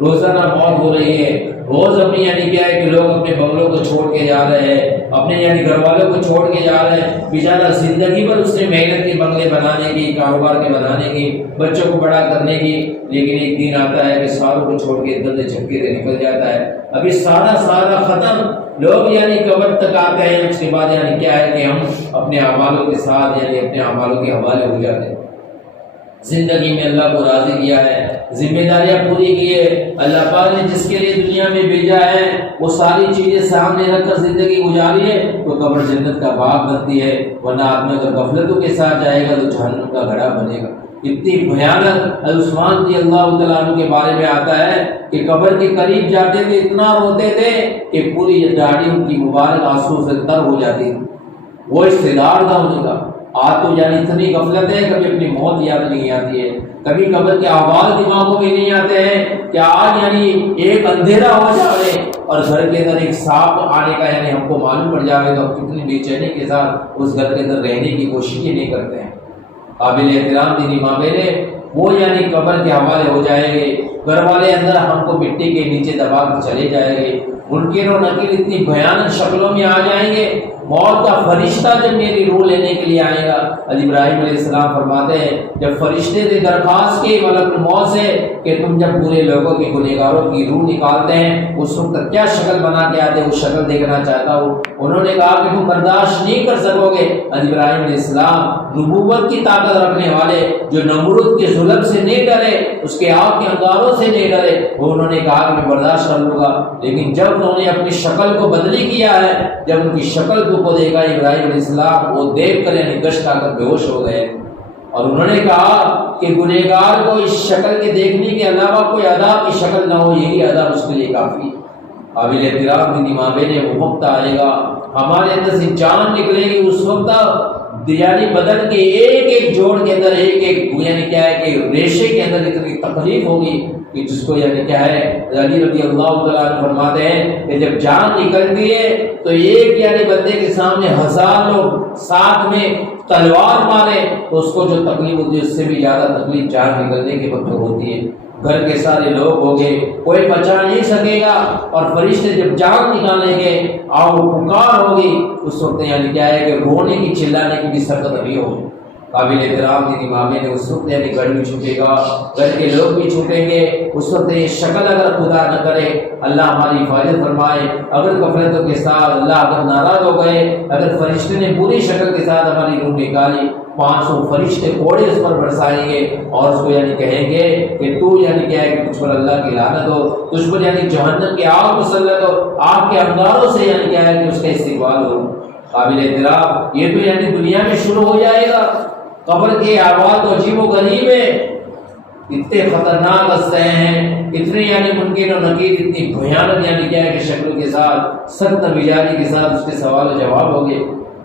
روزانہ موت ہو رہی ہے، روز اپنی یعنی کیا ہے کہ لوگ اپنے بنگلوں کو چھوڑ کے جا رہے ہیں، اپنے یعنی گھر والوں کو چھوڑ کے جا رہے ہیں، بیچارہ زندگی پر اس نے محنت کی بنگلے بنانے کی، کاروبار کے بنانے کی، بچوں کو بڑا کرنے کی، لیکن ایک دن آتا ہے کہ ساروں کو چھوڑ کے ادھر سے جھپکے سے نکل جاتا ہے، ابھی سارا ختم، لوگ یعنی قبر تک آتے ہیں، اس کے بعد یعنی کیا ہے کہ ہم اپنے اعمالوں کے ساتھ یعنی اپنے اعمالوں کے حوالے ہو جاتے ہیں۔ زندگی میں اللہ کو راضی کیا ہے، ذمہ داریاں پوری کی ہے، اللہ پاک نے جس کے لیے دنیا میں بھیجا ہے وہ ساری چیزیں سامنے رکھ کر زندگی گزاری ہے تو قبر جنت کا باغ بنتی ہے، ورنہ آدمی اگر غفلتوں کے ساتھ جائے گا تو جہنم کا گڑھا بنے گا۔ اتنی بھیانک عثمان رضی اللہ تعالیٰ عنہ کے بارے میں آتا ہے کہ قبر کے قریب جاتے تھے اتنا روتے تھے کہ پوری داڑھی ان کی مبارک آنسو سے تر ہو جاتی تھی، وہ استعداد تھا ان کا۔ آج تو یعنی اتنی غفلت ہے، کبھی اپنی موت یاد نہیں آتی ہے، کبھی قبر کے احوال دماغوں میں نہیں آتے ہیں کہ آج یعنی ایک اندھیرا ہو جائے اور گھر کے اندر ایک سانپ آنے کا یعنی ہم کو معلوم پڑ جائے تو کتنی بے چینی کے ساتھ اس گھر کے اندر رہنے کی کوشش ہی نہیں کرتے ہیں۔ قابل احترام دینی ماں بہنیں، وہ یعنی قبر کے حوالے ہو جائیں گے، گھر والے اندر ہم کو مٹی کے نیچے دبا کر چلے جائیں گے، منکر و نکیر اتنی بھیانک شکلوں میں آ جائیں گے، موت کا فرشتہ جب میری روح لینے کے لیے آئے گا، ابراہیم علیہ السلام فرماتے ہیں جب فرشتے نے درخواست کی ملک الموت سے کہ تم جب برے لوگوں کے گنہگاروں کی روح نکالتے ہیں اس وقت کیا شکل بنا کے آتے، وہ شکل دیکھنا چاہتا ہوں۔ انہوں نے کہا کہ تم برداشت نہیں کر سکو گے۔ ابراہیم علیہ السلام نبوت کی طاقت رکھنے والے، جو نمرود کے ظلم سے نہیں ڈرے، اس کے آگ کے انگاروں سے نہیں ڈرے، وہ انہوں نے کہا کہ میں برداشت کر لوں گا، لیکن جب انہوں نے اپنی شکل کو بدلی کیا ہے، جب ان کی شکل کو دیکھا ابراہیم علیہ السلام، وہ دیکھ کر یعنی گشت آ کر بے ہوش ہو گئے، اور انہوں نے کہا کہ گنہگار کو اس شکل کے دیکھنے کے علاوہ کوئی عذاب کی شکل نہ ہو، یہی عذاب اس کے لیے کافی ہے۔ قابل احترام دینی ماں بہنیں، وہ وقت آئے گا ہمارے اندر سے جان نکلے گی، اس وقت یعنی بدن کے ایک ایک جوڑ کے اندر ایک ایک یعنی کیا ہے کہ ریشے کے اندر اتنی تکلیف ہوگی کہ جس کو یعنی کیا ہے علی رضی اللہ تعالیٰ عنہ فرماتے ہیں کہ جب جان نکلتی ہے تو ایک یعنی بندے کے سامنے 1000 لوگ ساتھ میں تلوار مارے تو اس کو جو تکلیف ہوتی ہے اس سے بھی زیادہ تکلیف جان نکلنے کے وقت ہوتی ہے۔ گھر کے سارے لوگ ہو گئے، کوئی بچا نہیں سکے گا، اور فرشتے جب جان نکالیں گے اور وہ پکار ہوگی، اس وقت یعنی کیا ہے کہ رونے کی چلانے کی بھی سرکت ابھی ہوگی۔ قابل احترام دینی امام نے اس وقت یعنی گھر بھی چھوٹے گا، گھر کے لوگ بھی چھوٹیں گے، اس وقت یہ شکل اگر خدا نہ کرے، اللہ ہماری حفاظت فرمائے، اگر غفلتوں کے ساتھ اللہ اگر ناراض ہو گئے، اگر فرشتے نے بری شکل کے ساتھ ہماری روح نکالی، 500 فرشتے کوڑے اس پر برسائیں گے اور اس کو یعنی کہیں گے کہ تو یعنی کیا ہے کہ تجھ پر اللہ کی لعنت ہو، تجھ پر یعنی جہنم کی آگ مسلط ہو، آگ کے انگاروں سے یعنی کیا ہے کہ اس کا استقبال ہو۔ قابل احترام یہ تو یعنی دنیا میں شروع ہو جائے گا۔ قبر کے احوال تو عجیب و غریب ہے، اتنے خطرناک رستے ہیں، اتنے یعنی منکر و نکیر، اتنی بھیانک یعنی کیا ہے کہ شکلوں کے ساتھ، سخت مزاجی کے ساتھ اس کے سوال و جواب ہو گئے۔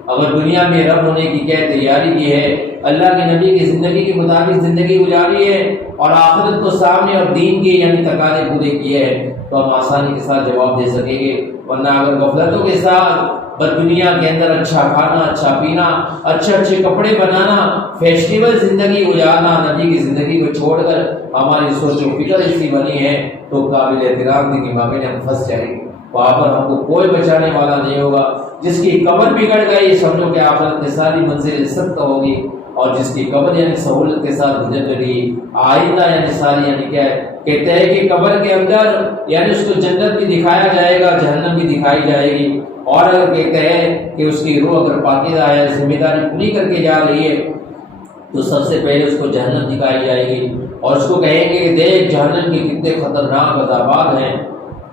اگر دنیا میں رب ہونے کی کیا تیاری کی ہے، اللہ کے نبی کی زندگی کے مطابق زندگی گزاری ہے اور آخرت کو سامنے اور دین کے یعنی تقاضے پورے کیے ہیں، تو ہم آسانی کے ساتھ جواب دے سکیں گے۔ ورنہ اگر غفلتوں کے ساتھ بس دنیا کے اندر اچھا کھانا، اچھا پینا، اچھے کپڑے بنانا، فیسٹیول زندگی گزارنا، نبی کی زندگی کو چھوڑ کر ہماری سوچ و فکر ایسی بنی ہے، تو قابل احترام دینی امام نے ہم پھنس جائیں گے، وہاں پر ہم کو کوئی بچانے والا نہیں ہوگا۔ جس کی قبر بگڑ گئی سمجھو کہ آخرت میں ساری منزل سخت ہوگی، اور جس کی قبر یعنی سہولت کے ساتھ گزر گئی، آئندہ یعنی ساری یعنی کیا ہے کہتے ہیں کہ قبر کے اندر یعنی اس کو جنت بھی دکھایا جائے گا، جہنم بھی دکھائی جائے گی، اور اگر کہتے ہیں کہ اس کی روح اگر پاکیزہ ہے، ذمہ داری پوری کر کے جا رہی ہے، تو سب سے پہلے اس کو جہنم دکھائی جائے گی، اور اس کو کہیں گے کہ دیکھ جہنم کے کتنے خطرناک عذابات ہیں،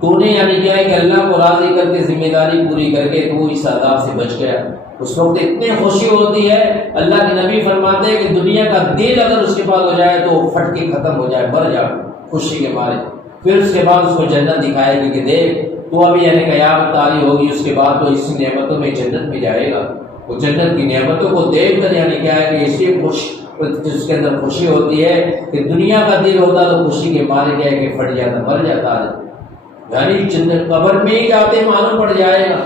تو نے یعنی کیا ہے کہ اللہ کو راضی کر کے ذمہ داری پوری کر کے تو اس عذاب سے بچ گیا۔ اس وقت اتنی خوشی ہوتی ہے، اللہ کے نبی فرماتے ہیں کہ دنیا کا دل اگر اس کے پاس ہو جائے تو پھٹ کے ختم ہو جائے، مر جائے خوشی کے مارے۔ پھر اس کے بعد اس کو جنت دکھائے گی کہ دیکھ تو ابھی یعنی قیامت تاری ہوگی، اس کے بعد تو اس نعمتوں میں جنت میں جائے گا، وہ جنت کی نعمتوں کو دیکھ کر یعنی کیا ہے کہ اس لیے اس کے اندر خوشی ہوتی ہے کہ دنیا کا دل ہوتا تو خوشی کے مارے کیا ہے کہ پھٹ جاتا، مر جاتا ہے، یعنی جنت قبر میں ہی جاتے معلوم پڑ جائے گا۔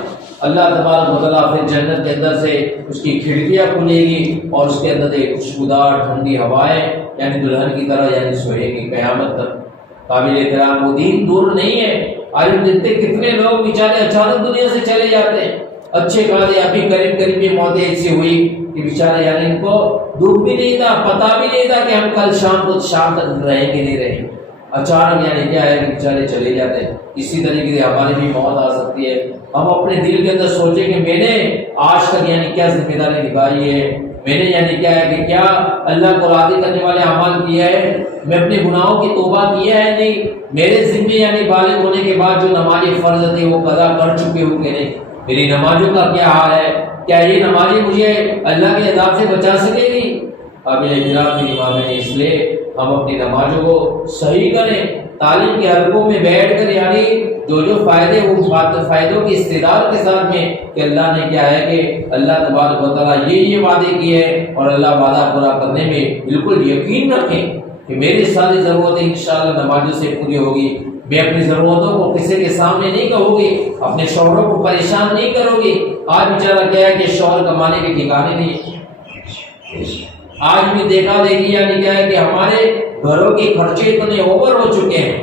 اللہ تبارک و تعالیٰ پھر جنت کے اندر سے اس کی کھڑکیاں کھلے گی اور اس کے اندر ایک خوشبودار ٹھنڈی ہوائیں یعنی دلہن کی طرح یعنی سوئے گی قیامت تک۔ قابل احترام وہ دین دور نہیں ہے۔ آج ہم دیکھتے کتنے لوگ بیچارے اچانک دنیا سے چلے جاتے ہیں، اچھے خاصے، ابھی قریب میں موت ایسی ہوئی کہ بیچارے یعنی ان کو دکھ بھی نہیں تھا، پتہ بھی نہیں تھا کہ ہم کل شام تک رہیں گے نہیں رہیں، اچانک یعنی کیا ہے کہ بیچارے چلے جاتے ہیں۔ اسی طریقے سے ہماری بھی موت آ سکتی ہے۔ ہم اپنے دل کے اندر سوچیں کہ میں نے آج تک یعنی کیا ذمہ داری نبھائی ہے، میں نے یعنی کیا ہے کہ کیا اللہ کو راضی کرنے والے اعمال کیا ہے، میں اپنے گناہوں کی توبہ کیا ہے نہیں، میرے ذمہ یعنی بالغ ہونے کے بعد جو نمازیں فرض تھی وہ قضا کر چکے ہوں کہ نہیں، میری نمازوں کا کیا حال ہے، کیا یہ نمازیں مجھے اللہ کے عذاب سے بچا سکے گی؟ قابل احترام کی امام ہے، اس لیے ہم اپنی نمازوں کو صحیح کریں، تعلیم کے حلقوں میں بیٹھ کر یعنی جو فائدے وہ فائدوں کی استعداد کے ساتھ میں کہ اللہ نے کیا ہے کہ اللہ تبارک و تعالیٰ یہ وعدے کیے ہیں اور اللہ وعدہ پورا کرنے میں بالکل یقین رکھیں کہ میری ساری ضرورتیں انشاءاللہ نمازوں سے پوری ہوگی، میں اپنی ضرورتوں کو کسی کے سامنے نہیں کہوں گی، اپنے شوہروں کو پریشان نہیں کروں گی۔ آج بیچارہ کیا ہے کہ شوہر کمانے کے ٹھکانے نہیں، آج بھی دیکھا دیکھی یعنی کیا ہے کہ ہمارے گھروں کے خرچے اتنے اوور ہو چکے ہیں۔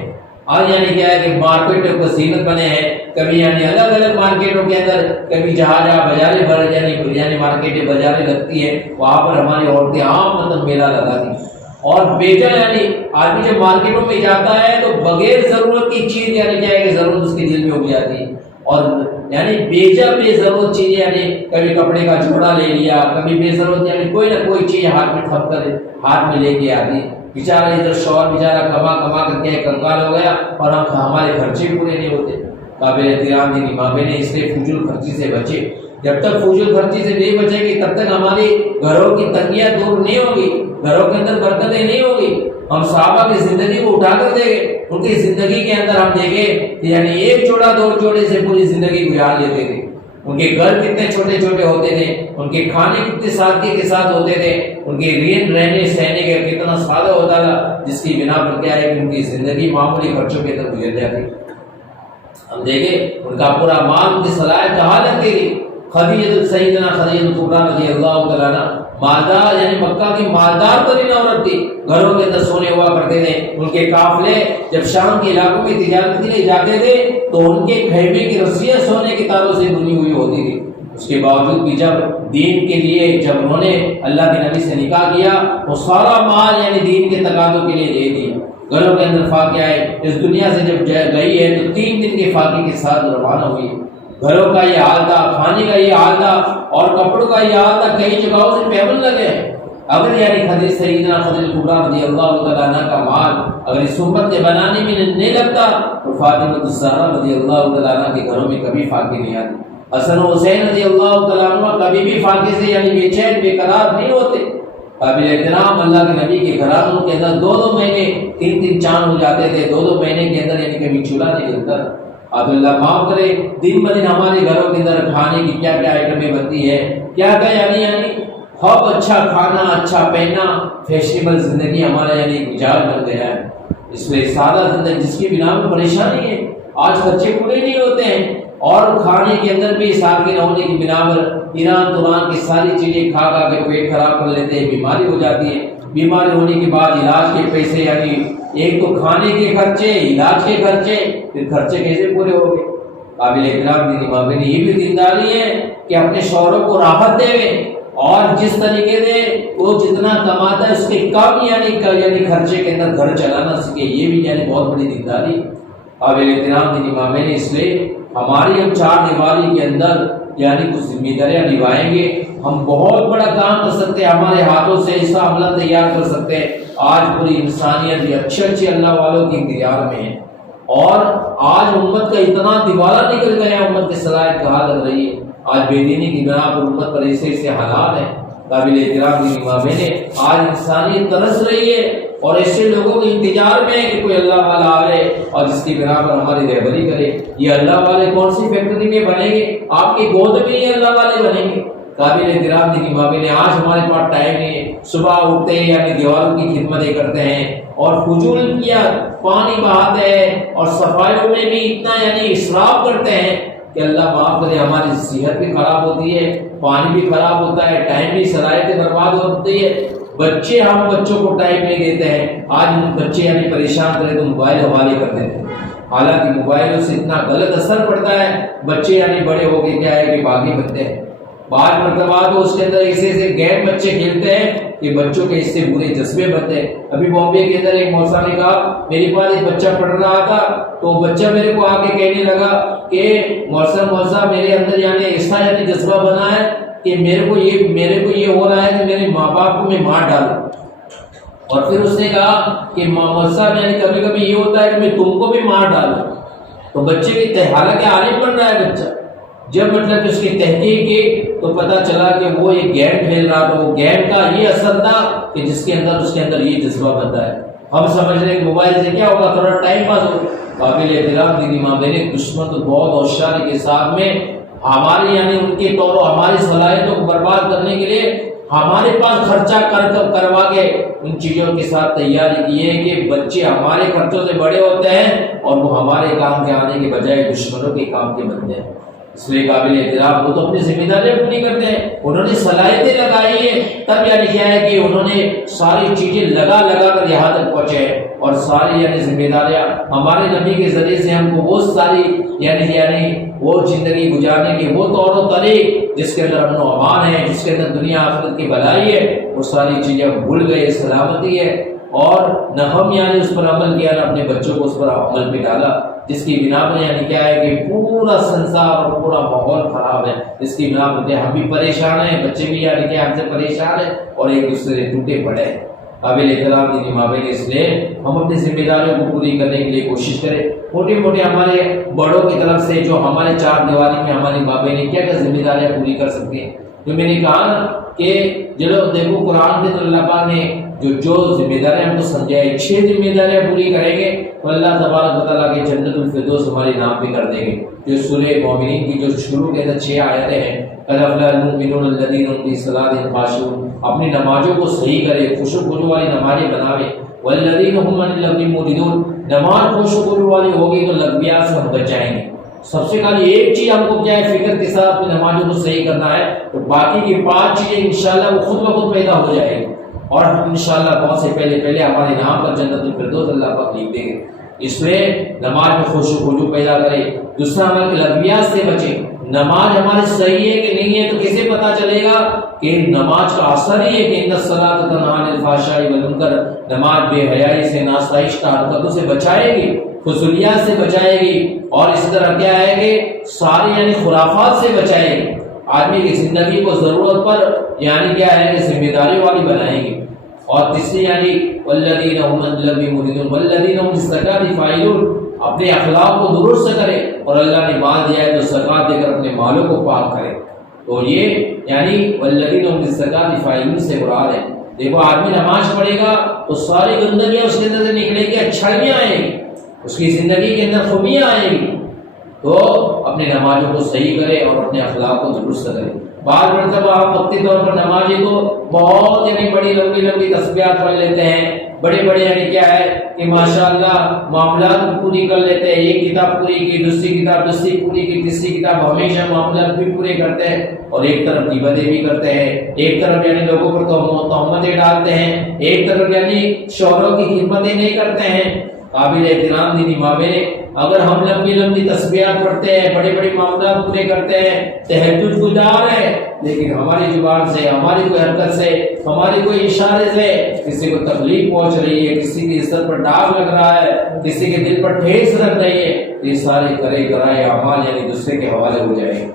آج یعنی کیا ہے کہ مارکیٹوں کو زینت بنے ہیں، کبھی یعنی الگ مارکیٹوں کے اندر، کبھی جہاں بازاریں بھر یعنی مارکیٹیں بازاریں لگتی ہیں، وہاں پر ہماری عورتیں عام مطلب میلہ لگاتی ہیں، اور بیچا یعنی آدمی جب مارکیٹوں میں جاتا ہے تو بغیر ضرورت کی چیز یعنی کیا ہے کہ ضرورت اس کے دل میں ہو جاتی ہے، اور یعنی بیچا بے ضرورت چیز یعنی کبھی کپڑے کا جوڑا لے لیا، کبھی بے ضرورت یعنی کوئی نہ کوئی چیز ہاتھ میں تھپ کر ہاتھ میں لے کے آتی ہے۔ بیچارہ ادھر شوہر بیچارہ کما کر کے کنگال ہو گیا اور ہمارے خرچے پورے نہیں ہوتے۔ قابل احترام دینی امام نے اس لیے فضول خرچی سے بچے، جب تک فضول خرچی سے نہیں بچے گی تب تک ہماری گھروں کی تنگیاں دور نہیں ہوگی، گھروں کے اندر برکتیں نہیں ہوگی۔ ہم صحابہ کی زندگی کو اٹھا کر دیں گے، ان کی زندگی کے اندر ہم دیکھیں کہ یعنی ایک جوڑا دو جوڑے سے پوری زندگی گزار لیتے تھے، ان کے گھر کتنے چھوٹے چھوٹے ہوتے تھے، ان کے کھانے کتنے سادگی کے ساتھ ہوتے تھے، ان کے رہنے سہنے کا کتنا سادہ ہوتا تھا، جس کی بنا پر کیا ہے کہ ان کی زندگی معمولی خرچوں کے اندر گزر جاتی۔ ہم دیکھیں ان کا پورا مال ان کی صلاحیت کہاں لگ گئی۔ سیدنا خدیجہ کبریٰ رضی اللہ تعالیٰ عنہ مالدار یعنی مکہ کی مالدار ترین عورت تھی، گھروں کے اندر سونے ہوا کرتے تھے، ان کے قافلے جب شام کے علاقوں میں تجارت کے لیے جاتے تھے تو ان کے خیمے کی رسیاں سونے کے تاروں سے بنی ہوئی ہوتی تھی۔ اس کے باوجود بھی جب دین کے لیے جب انہوں نے اللہ کے نبی سے نکاح کیا وہ سارا مال یعنی دین کے تقاضوں کے لیے دے دیا۔ گھروں کے اندر فاقہ ہے، اس دنیا سے جب گئی ہے تو 3 دن کے فاقے کے ساتھ روانہ ہوئی۔ گھروں کا یہ حال تھا، کھانے کا یہ حال تھا اور کپڑوں کا یہ حال تھا، کئی جگہوں سے پیمن لگے ہیں۔ اگر یعنی خدیجہ سیدنا خدیجہ کبریٰ رضی اللہ تعالیٰ عنہ کا مال اگر اس امت کے بنانے میں نہیں لگتا تو فاطمہ الزہرا رضی اللہ تعالیٰ عنہ کے گھروں میں کبھی فاقے نہیں آتے، حسن و حسین رضی اللہ تعالیٰ عنہ کبھی بھی فاقے سے یعنی بے چین بے قرار نہیں ہوتے۔ قابل احترام اللہ کے نبی کے گھرانوں کے اندر 2 مہینے 3 چاند ہو جاتے تھے، 2 مہینے کے اندر یعنی کبھی چولہا نہیں جلتا۔ اب اللہ معاف کرے، دن بدن ہمارے گھروں کے اندر کھانے کی کیا کیا آئٹمیں بنتی ہے، کیا کیا یعنی خوب اچھا کھانا، اچھا پہننا، فیشنیبل زندگی ہمارا یعنی مزاج بن گیا ہے۔ اس میں سادہ زندگی جس کی بنا میں پریشانی ہے، آج خرچے پورے نہیں ہوتے ہیں اور کھانے کے اندر بھی سال کے نہ ہونے کی بنا پر ایران توران کی ساری چیزیں کھا کھا کے پیٹ خراب کر لیتے ہیں، بیماری ہو جاتی ہے۔ بیماری ہونے کے بعد علاج کے پیسے یعنی ایک تو کھانے کے خرچے، علاج کے خرچے، پھر خرچے کیسے پورے ہو گئے؟ قابل احترام دینی ماں بہن یہ بھی دینداری ہے کہ اپنے شوہروں کو راحت دے اور جس طریقے سے وہ جتنا کماتا ہے اس کے کم یعنی خرچے کے اندر گھر چلانا سیکھے، یہ بھی یعنی بہت بڑی دینداری۔ قابل احترام دینی ماں بہن اس لیے ہماری ہم 4 دیواری کے اندر یعنی کچھ ذمہ داریاں نبھائیں گے، ہم بہت بڑا کام کر سکتے ہیں، ہمارے ہاتھوں سے ایسا عملہ تیار کر سکتے ہیں۔ آج پوری انسانیت یہ اچھے اللہ والوں کی انتظار میں ہے اور آج امت کا اتنا دیوالہ نکل گیا، امت کی صلاحیت کہاں لگ رہی ہے؟ آج بے دینی کی بنا پر امت پر ایسے حالات ہیں۔ قابل احترام دینی ماں بہنیں، آج انسانیت ترس رہی ہے اور ایسے لوگوں کے انتظار میں ہے کہ کوئی اللہ والا آئے اور جس کی بنا پر ہماری رہبری کرے۔ یہ اللہ والے کون سی فیکٹری میں بنیں گے؟ آپ کی گود میں یہ اللہ والے بنیں گے۔ قابل احترام دینی ماں بہنیں، آج ہمارے پاس ٹائم نہیں ہے، صبح اٹھتے ہیں یعنی دیواروں کی خدمتیں کرتے ہیں اور فضول کیا پانی بہاتے ہیں اور صفائیوں میں بھی اتنا یعنی اسراف کرتے ہیں کہ اللہ معاف کرے، ہماری صحت بھی خراب ہوتی ہے، پانی بھی خراب ہوتا ہے، ٹائم بھی صلاحیتیں برباد ہوتی ہے۔ ہم بچوں کو ٹائم نہیں دیتے ہیں، آج بچے یعنی پریشان کرے تو موبائل حوالے کر دیتے ہیں، حالانکہ موبائلوں سے اتنا غلط اثر پڑتا ہے، بچے یعنی بڑے ہو کے کیا ہے کہ باغی بنتے ہیں۔ بعض مرتبہ تو اس کے اندر ایسے گیم بچے کھیلتے ہیں کہ بچوں کے اس سے برے جذبے بنتے ہیں۔ ابھی بامبے کے اندر ایک موسیٰ نے کہا میرے پاس ایک بچہ پڑھ رہا تھا تو بچہ میرے کو آ کے کہنے لگا کہ موسیٰ میرے اندر یعنی ایسا یعنی جذبہ بنا ہے کہ میرے کو یہ ہو رہا ہے کہ میرے ماں باپ کو میں مار ڈالوں۔ اور پھر اس نے کہا کہ موسیٰ یعنی کبھی کبھی یہ ہوتا ہے کہ میں تم کو بھی مار ڈالوں۔ تو بچے کی حالانکہ عالم بن رہا ہے بچہ، جب مطلب اس کی تحقیق کی تو پتا چلا کہ وہ ایک گیم کھیل رہا تھا، وہ گیم کا یہ اثر تھا کہ جس کے اندر یہ جذبہ بنتا ہے۔ ہم سمجھ رہے ہیں موبائل سے کیا ہوگا، تھوڑا ٹائم پاس ہوگا۔ قابل احترام دینی ماں بہنیں، دشمن تو بہت ہوشیاری کے ساتھ میں ہماری یعنی ان کے طور ہماری صلاحیتوں کو برباد کرنے کے لیے ہمارے پاس خرچہ کروا کے ان چیزوں کے ساتھ تیاری کی ہے کہ بچے ہمارے خرچوں سے بڑے ہوتے ہیں اور وہ ہمارے کام کے آنے کے بجائے دشمنوں کے کام کے بنتے ہیں۔ اس لیے قابل احترام، وہ تو اپنی ذمہ داریاں پوری کرتے ہیں، انہوں نے صلاحیتیں لگائی ہے، تب یعنی کیا ہے کہ انہوں نے ساری چیزیں لگا کر یہاں تک پہنچے ہیں اور ساری یعنی ذمہ داریاں ہمارے نبی کے ذریعے سے ہم کو وہ ساری یعنی وہ زندگی گزارنے کے وہ طور و طریق جس کے اندر امن و امان ہے، جس کے اندر دنیا آخرت کی بھلائی ہے، وہ ساری چیزیں بھول گئے، سلامتی ہے اور نہ ہم یعنی اس پر عمل کیا، نہ اپنے بچوں کو اس پر عمل پہ ڈالا، جس کی بنا پر یعنی کیا ہے کہ پورا سنسار اور پورا ماحول خراب ہے، جس کی بنا پر ہم بھی پریشان ہیں، بچے بھی یعنی کہ ہم سے پریشان ہیں اور ایک دوسرے سے ٹوٹے پڑے ہیں۔ قابل احترام دینی ماں بہن، اس لیے ہم اپنی ذمہ داریوں کو پوری کرنے کے لیے کوشش کریں۔ موٹے ہمارے بڑوں کی طرف سے جو ہمارے 4 دیواری میں ہماری ماں بہنیں کیا کیا ذمہ داریاں پوری کر سکتی ہیں، جو میں نے کہا نا کہ چلو دیکھو قرآن کے اندر اللہ پاک نے جو ذمہ داریاں ہم کو سمجھائے، 6 ذمہ داریاں پوری کریں گے تو اللہ تبارک و تعالیٰ کے جنت الفردوس ہمارے نام پہ کر دیں گے۔ جو سورہ مومنین کی جو شروع کے اندر 6 آیتیں ہیں، قد افلح المؤمنون الذین هم فی صلاتهم خاشعون، اپنی نمازوں کو صحیح کرے، خشوع خضوع والی نمازیں بناوے، والذین هم عن اللغو معرضون، نماز خشوع خضوع والی ہوگی تو لغویات سے ہم بچ جائیں گے۔ سب سے خالی ایک چیز ہم کو کیا ہے، فکر کے ساتھ اپنی نمازوں کو صحیح کرنا ہے، تو باقی کی 5 چیزیں انشاءاللہ وہ خود بخود پیدا ہو جائے گی، اور انشاءاللہ بہت سے پہلے ہمارے نام پر جنت الفردوس اللہ پاک لکھ دیں گے۔ اس لیے نماز میں خشوع پیدا کرے۔ دوسرا عمل کے لغویات سے بچے۔ نماز ہماری صحیح ہے کہ نہیں ہے تو کیسے پتا چلے گا کہ نماز کا اثر ہی ہے کہ ان الصلاۃ تنہی عن الفحشاء والمنکر، نماز بے حیائی سے، ناصائش حرکتوں سے بچائے گی، فضولیات سے بچائے گی، اور اسی طرح کیا ہے کہ سارے یعنی خرافات سے بچائے گی۔ آدمی کی زندگی کو ضرورت پر یعنی کیا ہے کہ ذمہ داری والی بنائے گی۔ اور تیسری یعنی والذین هم عن اللغو معرضون والذین هم للزکاۃ فاعلون، اپنے اخلاق کو درست کرے، اور اللہ نے مال دیا ہے تو زکات دے کر اپنے مالوں کو پاک کرے۔ تو یہ یعنی والذین هم للزکاۃ فاعلون سے مراد ہے۔ دیکھو آدمی نماز پڑھے گا تو ساری گندگیاں اس کے اندر سے نکلے گی، اچھائیاں آئیں گی، اس کی زندگی کے اندر خوبیاں آئیں گی۔ تو اپنے نمازوں کو صحیح کرے اور اپنے اخلاق کو درست کرے۔ بعض مرتبہ آپ وقتی طور پر نمازی کو بہت یعنی بڑی لمبی تسبیحات پڑھ لیتے ہیں، بڑے یعنی کیا ہے کہ ماشاءاللہ معاملات پوری کر لیتے ہیں، ایک کتاب پوری کی، دوسری کتاب پوری کی، تیسری کتاب ہمیشہ معاملات بھی پورے کرتے ہیں، اور ایک طرف غیبتیں بھی کرتے ہیں، ایک طرف یعنی لوگوں پر تہمتیں ڈالتے ہیں، ایک طرف یعنی شوہروں کی خدمتیں نہیں کرتے ہیں۔ قابل احترام دینی ماں بہنیں، اگر ہم لمبی تسبیحات پڑھتے ہیں، بڑے معاملات پورے کرتے ہیں، تہجد گزار ہیں، لیکن ہماری زبان سے، ہماری کوئی حرکت سے، ہماری کوئی اشارے سے کسی کو تکلیف پہنچ رہی ہے، کسی کی عزت پر داغ لگ رہا ہے، کسی کے دل پر ٹھیس لگ رہی ہے، یہ سارے کرائے اعمال یعنی دوسرے کے حوالے ہو جائیں۔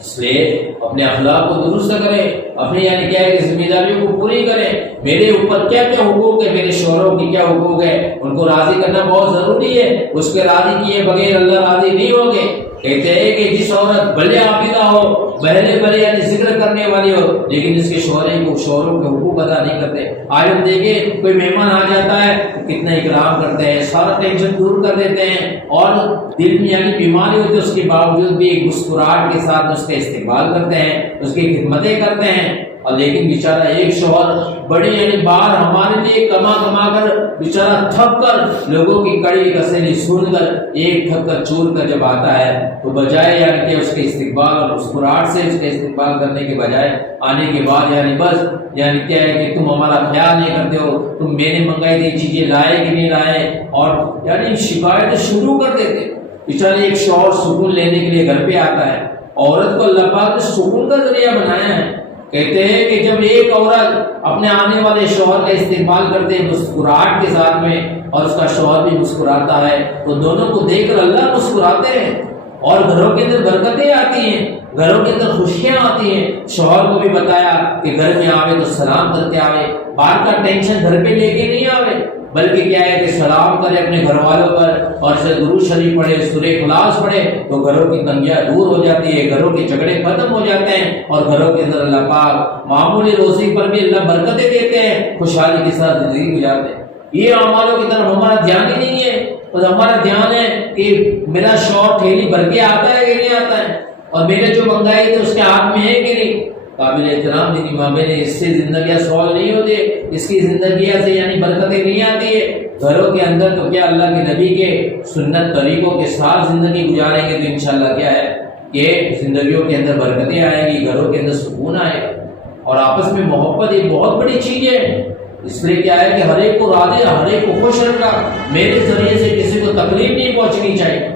اس لیے اپنے اخلاق کو درست کریں، اپنی یعنی کیا ہے کہ ذمہ داریوں کو پوری کریں۔ میرے اوپر کیا حقوق ہے، میرے شوہروں کی کیا حقوق ہے، ان کو راضی کرنا بہت ضروری ہے۔ اس کے راضی کیے بغیر اللہ راضی نہیں ہوں گے۔ کہتے ہیں کہ جس عورت بھلے عابدہ ہو، بھلے یعنی ذکر کرنے والی ہو، لیکن اس کے شوہروں کے حقوق ادا نہیں کرتے۔ آج ہم دیکھیں کوئی مہمان آ جاتا ہے کتنا اکرام کرتے ہیں، سارا ٹینشن دور کر دیتے ہیں، اور دل میں یعنی بیماری ہوتی ہے اس کے باوجود بھی ایک مسکراہٹ کے ساتھ اس کا استقبال کرتے ہیں، اس کی خدمتیں کرتے ہیں۔ اور لیکن بیچارہ ایک شوہر بڑے یعنی بار ہمارے لیے کما کر بیچارہ تھک کر لوگوں کی کڑی کسیلی سن کر ایک تھک کر چور کر جب آتا ہے تو بجائے یعنی کہ اس کے استقبال اور مسکراہٹ سے اس کے استقبال کرنے کے بجائے آنے کے بعد یعنی بس یعنی کیا ہے کہ تم ہمارا خیال نہیں کرتے ہو، تم میں نے منگائی تھی چیزیں لائے کہ نہیں لائے، اور یعنی شکایتیں شروع کر دیتے۔ بیچارے ایک شوہر سکون لینے کے لیے گھر پہ آتا ہے، عورت کو اللہ پاک نے سکون کا ذریعہ بنایا ہے۔ کہتے ہیں کہ جب ایک عورت اپنے آنے والے شوہر کا استقبال کرتے ہیں مسکراہٹ کے ساتھ میں، اور اس کا شوہر بھی مسکراتا ہے، تو دونوں کو دیکھ کر اللہ مسکراتے ہیں، اور گھروں کے اندر برکتیں آتی ہیں، گھروں کے اندر خوشیاں آتی ہیں۔ شوہر کو بھی بتایا کہ گھر میں آوے تو سلام کر کے آوے، بات کا ٹینشن گھر پہ لے کے نہیں آوے، بلکہ کیا ہے کہ سلام کرے اپنے گھر والوں پر، اور سے درود شریف پڑھے، سورہ اخلاص پڑھے، تو گھروں کی تنگیاں دور ہو جاتی ہے، گھروں کے جھگڑے ختم ہو جاتے ہیں، اور گھروں کے اندر اللہ پاک معمولی روزی پر بھی اللہ برکتیں دیتے ہیں، خوشحالی کے ساتھ زندگی گزارتے ہیں۔ یہ اعمالوں کی طرف ہمارا دھیان ہی نہیں ہے، اور ہمارا دھیان ہے کہ میرا شوہر تھیلی بھر کے آتا ہے کہ نہیں آتا ہے، اور میں نے جو منگائی تھی اس کے ہاتھ میں ہے کہ نہیں۔ قابل احترام دینی ماں بہنیں، اس سے زندگیاں سوال نہیں ہوتے، اس کی زندگیاں سے یعنی برکتیں نہیں آتی ہے۔ گھروں کے اندر تو کیا اللہ کے نبی کے سنت طریقوں کے ساتھ زندگی گزاریں گے تو انشاءاللہ کیا ہے کہ زندگیوں کے اندر برکتیں آئیں گی، گھروں کے اندر سکون آئے گا، اور آپس میں محبت ایک بہت بڑی چیز ہے۔ اس لیے کیا ہے کہ ہر ایک کو راضی، ہر ایک کو خوش رکھنا، میرے ذریعے سے کسی کو تکلیف نہیں پہنچنی چاہیے،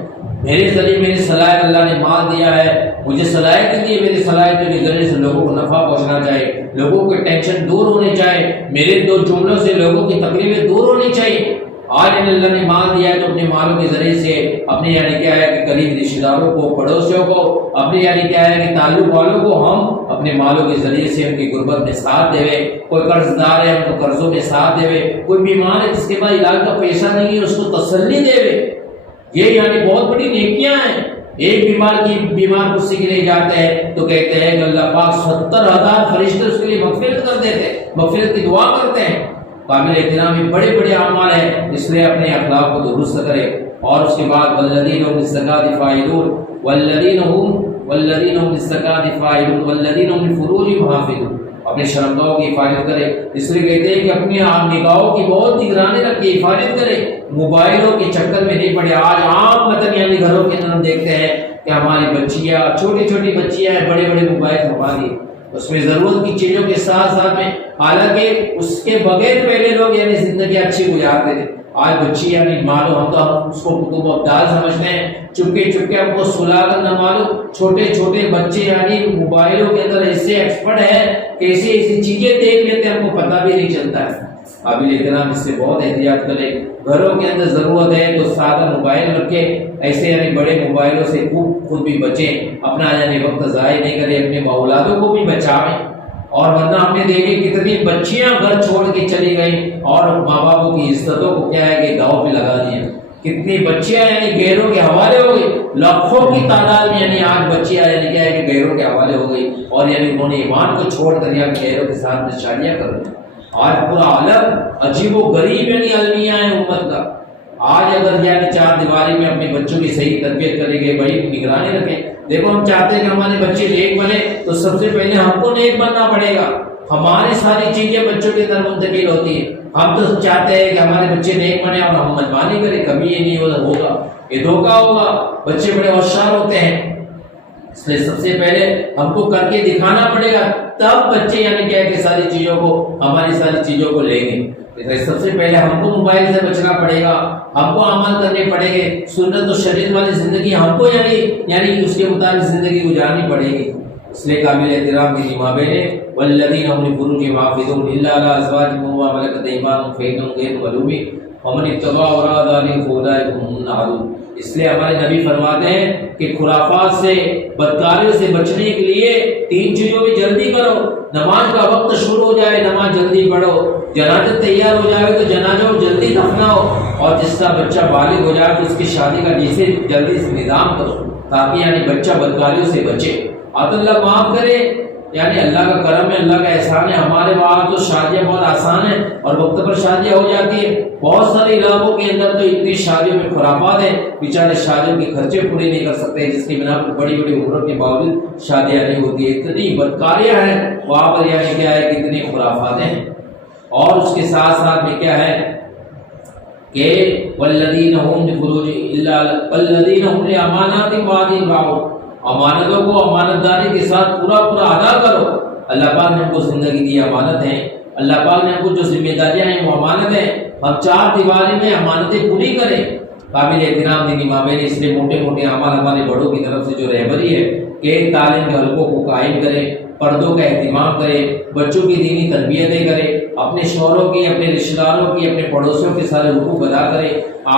میرے ذریعے میری صلاحیت اللہ نے مال دیا ہے، مجھے صلاحیت دی ہے، میری صلاحیت کے ذریعے سے لوگوں کو نفع پہنچنا چاہیے، لوگوں کو ٹینشن دور ہونی چاہیے، میرے دو جملوں سے لوگوں کی تکلیفیں دور ہونی چاہیے۔ آج اللہ نے مال دیا ہے تو اپنے مالوں کے ذریعے سے اپنے یعنی کیا ہے کہ قریب رشتہ داروں کو، پڑوسیوں کو، اپنے یعنی کیا ہے کہ تعلق والوں کو ہم اپنے مالوں کے ذریعے سے ان کی غربت میں ساتھ دے، کوئی قرض دار ہے ان کو قرضوں میں ساتھ دے، کوئی بیمار ہے جس کے پاس علاج کا پیسہ نہیں ہے اس کو تسلی دے، یہ یعنی بہت بڑی نیکیاں ہیں۔ ایک بیمار کسی کے لیے جاتے ہیں تو کہتے ہیں کہ اللہ پاک 70,000 فرشتے اس کے لیے مغفرت کر دیتے ہیں، مغفرت کی دعا کرتے ہیں۔ قابل احترام یہ بڑے اعمال ہیں، اس لیے اپنے اخلاق کو درست کرے۔ اور اس کے بعد والذین هم للزکاۃ فاعلون والذین هم للزکاۃ فاعلون والذین هم لفروجهم حافظون، اپنے شرمگاہوں کی حفاظت کرے. اس لیے کہتے ہیں کہ اپنی نگاہوں کی بہت نگرانی رکھے، حفاظت کرے، موبائلوں کے چکر میں نہیں پڑے. آج عام مطلب یعنی گھروں کے اندر ہم دیکھتے ہیں کہ ہماری بچیاں، چھوٹی چھوٹی بچیاں ہیں، بڑے بڑے موبائل ہماری، اس میں ضرورت کی چیزوں کے ساتھ ساتھ میں، حالانکہ اس کے بغیر پہلے لوگ یعنی زندگی اچھی گزارتے تھے. آج بچی یعنی معلوم ہم تو اس کو ابدال سمجھتے ہیں، چپکے چپکے ہم کو سلا کر نہ معلوم چھوٹے چھوٹے بچے یعنی موبائلوں کے اندر ایسے ایکسپرٹ ہیں کہ ایسی ایسی چیزیں دیکھ لیتے ہیں ہم کو پتہ بھی نہیں چلتا ہے. قابل احترام اس سے بہت احتیاط کریں. گھروں کے اندر ضرورت ہے تو سادہ موبائل رکھے، ایسے یعنی بڑے موبائلوں سے خود بھی بچیں، اپنا یعنی وقت ضائع نہیں کریں، اپنے اولادوں کو بھی بچائیں. اور ورنہ ہم نے دیکھے کتنی بچیاں گھر چھوڑ کے چلی گئیں اور ماں باپوں کی عزتوں کو کیا ہے کہ داؤ پہ لگا دیا. کتنی بچیاں یعنی غیروں کے حوالے ہو گئی، لاکھوں کی تعداد میں یعنی آج بچیاں یعنی کیا ہے کہ غیروں کے حوالے ہو گئی اور یعنی انہوں نے ایمان کو چھوڑ کر یا غیروں کے ساتھ میں شادیاں کر دی. آج پورا عالم عجیب و غریب یعنی المیہ ہے امت کا. آج اگر یعنی چار دیواری میں اپنے بچوں کی صحیح تربیت کریں گے، بڑی نگرانی رکھیں. دیکھو ہم چاہتے ہیں کہ ہمارے بچے نیک بنے تو سب سے پہلے ہم کو نیک بننا پڑے گا. ہماری ساری چیزیں بچوں کے اندر منتقل ہوتی ہیں. ہم تو چاہتے ہیں کہ ہمارے بچے نیک بنے اور ہم منمانی کریں، کبھی یہ نہیں ہوگا، یہ دھوکہ ہوگا. بچے بڑے ہوشیار ہوتے ہیں، اس لیے سب سے پہلے ہم کو کر کے دکھانا پڑے گا، تب بچے یعنی کیا کہ ساری چیزوں کو، ہماری ساری چیزوں کو لیں گے. سب سے پہلے ہم کو موبائل سے بچنا پڑے گا، ہم کو عمل کرنے پڑے گے، سنت و شریعت والی زندگی ہم کو یعنی اس کے مطابق زندگی گزارنی پڑے گی. اس لیے قابل احترام کی امامے نے والذین هم لفروجهم حافظون الا علی ازواجهم وما ملکت ایمانهم فإنهم غیر ملومین ومن اتبع وراء ذلک فاولئک هم العادون. اس لیے ہمارے نبی فرماتے ہیں کہ خرافات سے، بدکاریوں سے بچنے کے لیے تین چیزوں میں جلدی کرو. نماز کا وقت شروع ہو جائے نماز جلدی پڑھو، جنازہ تیار ہو جائے تو جنازہ جلدی دفناؤ، اور جس کا بچہ بالغ ہو جائے تو اس کی شادی کا جلدی سے نظام کرو تاکہ یعنی بچہ بدکاریوں سے بچے. اللہ معاف کرے، یعنی اللہ کا کرم ہے، اللہ کا احسان ہے. ہمارے وہاں تو شادیاں بہت آسان ہیں اور وقت پر شادیاں ہو جاتی ہیں. بہت سارے علاقوں کے اندر تو اتنی شادیوں میں خرافات ہیں، بیچارے شادیوں کے خرچے پورے نہیں کر سکتے، جس کی بنا پر بڑی بڑی عمروں کے باوجود شادیاں نہیں ہوتی ہیں. اتنی بدکاریاں ہیں وہاں پر، یعنی کیا ہے کہ اتنی خرافات ہیں. اور اس کے ساتھ ساتھ میں کیا ہے کہ والذین هم لفروجهم الا والذین هم لاماناتهم وعدهم راعون. امانتوں کو امانت داری کے ساتھ پورا ادا کرو. اللہ پاک نے ہم کو زندگی دی امانت ہے، اللہ پاک نے ہم کو جو ذمہ داریاں ہیں وہ امانت ہے. ہم چار دیواری میں امانتیں پوری کریں. قابل احترام دینی امام نے اس لیے موٹے موٹے اعمال ہمارے بڑوں کی طرف سے جو رہبری ہے کہ تعلیم کے حلقوں کو قائم کریں، پردوں کا اہتمام کریں، بچوں کی دینی تربیتیں کریں، اپنے شوہروں کی، اپنے رشتہ داروں کی، اپنے پڑوسیوں کے سارے حقوق ادا کریں،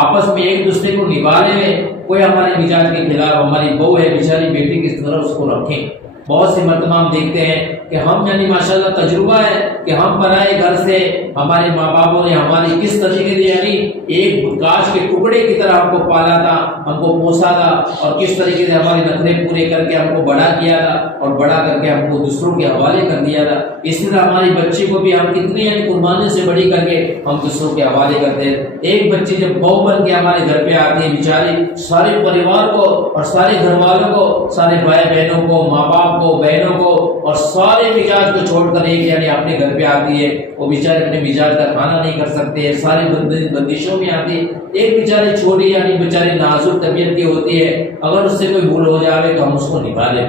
آپس میں ایک دوسرے کو نبھا لیں. کوئی ہمارے مزاج کے خلاف، ہماری بہو ہے بیچاری بیٹی کس طرح اس کو رکھیں. بہت سی مرتبہ ہم دیکھتے ہیں کہ ہم یعنی ماشاءاللہ تجربہ ہے کہ ہم پرائے گھر سے ہمارے ماں باپوں نے ہماری کس طریقے سے یعنی ایک کاش کے ٹکڑے کی طرح ہم کو پالا تھا، ہم کو پوسا تھا، اور کس طریقے سے ہمارے نخرے پورے کر کے ہم کو بڑا کیا تھا اور بڑا کر کے ہم کو دوسروں کے حوالے کر دیا تھا. اسی طرح ہماری بچی کو بھی ہم کتنی یعنی قربانی سے بڑی کر کے ہم دوسروں کے حوالے کرتے ہیں. ایک بچی جب بہو بن کے ہمارے گھر پہ آتی ہے، بیچاری سارے پریوار کو اور سارے گھر والوں کو، سارے بھائی بہنوں کو، ماں باپ کو، بہنوں کو اور سارے مزاج کو چھوڑ کر ایک یعنی اپنے گھر پہ آتی ہے. وہ بیچارے اپنے مزاج کا کھانا نہیں کر سکتے، ساری بندشوں میں آتی ہے. ایک بیچاری چھوٹی یعنی بیچاری نازک طبیعت کی ہوتی ہے، اگر اس سے کوئی بھول ہو جائے تو ہم اس کو نبھا لیں.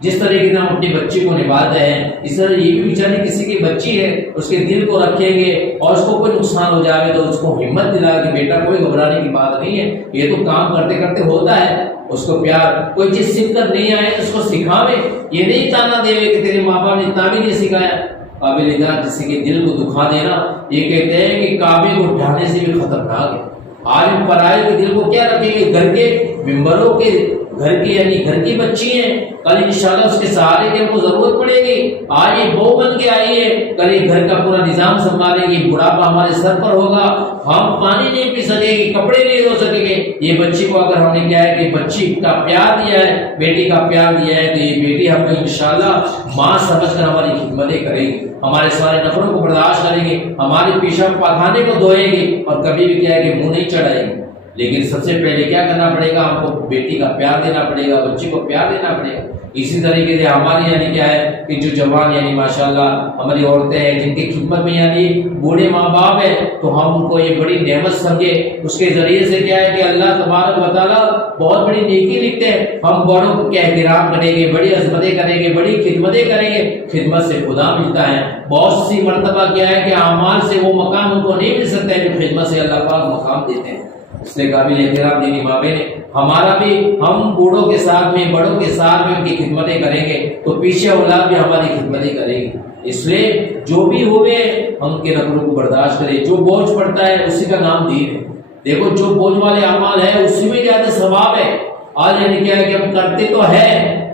جس طریقے سے ہم اپنی بچی کو نبھاتے ہیں، اس طرح یہ بھی بیچاری کسی کی بچی ہے، اس کے دل کو رکھیں گے اور اس کو کوئی نقصان ہو جائے تو اس کو ہمت دلا کہ بیٹا کوئی گھبرانے کی بات نہیں ہے، یہ تو کام کرتے کرتے ہوتا ہے. اس کو پیار، کوئی چیز سیکھ کر نہیں آئے تو اس کو سکھاوے، یہ نہیں تانا دے کہ تیرے ماں باپ نے اتنا بھی نہیں سکھایا. قابل احترام کسی کے دل کو دکھا دینا، یہ کہتے ہیں کہ کعبے کو ڈھانے سے بھی خطرناک ہے. آج ہم پرائے کے دل کو کیا رکھیں گے؟ گھر کے ممبروں کے، گھر کی یعنی گھر کی بچی ہیں، کل انشاءاللہ اس کے سہارے کی ہم کو ضرورت پڑے گی. آج یہ بہو بن کے آئی ہے، کل یہ گھر کا پورا نظام سنبھالے گی، بڑھاپا ہمارے سر پر ہوگا، ہم پانی نہیں پی سکیں گے، کپڑے نہیں دھو سکیں گے. یہ بچی کو اگر ہم نے کیا ہے کہ بچی کا پیار دیا ہے، بیٹی کا پیار دیا ہے، تو یہ بیٹی ہمیں انشاءاللہ ماں سمجھ کر ہماری خدمتیں کرے گی، ہمارے سارے نفروں کو برداشت کریں گے، ہمارے پیشاب پاخانے کو دھوئے گی اور کبھی بھی کیا ہے کہ منہ نہیں چڑھائے گی. لیکن سب سے پہلے کیا کرنا پڑے گا؟ ہم کو بیٹی کا پیار دینا پڑے گا، بچے کو پیار دینا پڑے گا۔ اسی طریقے سے ہماری یعنی کیا ہے کہ جو جوان یعنی ماشاءاللہ ہماری عورتیں ہیں جن کی خدمت میں یعنی بوڑھے ماں باپ ہیں، تو ہم ان کو یہ بڑی نعمت سمجھے، اس کے ذریعے سے کیا ہے کہ اللہ تبارک و تعالیٰ بہت بڑی نیکی لکھتے ہیں۔ ہم بڑوں کو کیا احترام کریں گے، بڑی عظمتیں کریں گے، بڑی خدمتیں کریں گے، خدمت سے خدا ملتا ہے۔ بہت سی مرتبہ کیا ہے کہ اعمال سے وہ مقام ان کو نہیں مل سکتا ہے جو خدمت سے اللہ پاک مقام دیتے ہیں۔ اس لیے قابل احترام دینی ماں بہن ہے، ہمارا بھی ہم بوڑھوں کے ساتھ میں، بڑوں کے ساتھ میں ان کی خدمتیں کریں گے تو پیچھے اولاد بھی ہماری خدمتیں کرے گی۔ اس لیے جو بھی ہوئے ہم کے نقلوں کو برداشت کریں، جو بوجھ پڑتا ہے اسی کا نام دین ہے۔ دیکھو جو بوجھ والے اعمال ہے اسی میں زیادہ ثواب ہے۔ آج یعنی کیا ہے کہ ہم کرتے تو ہے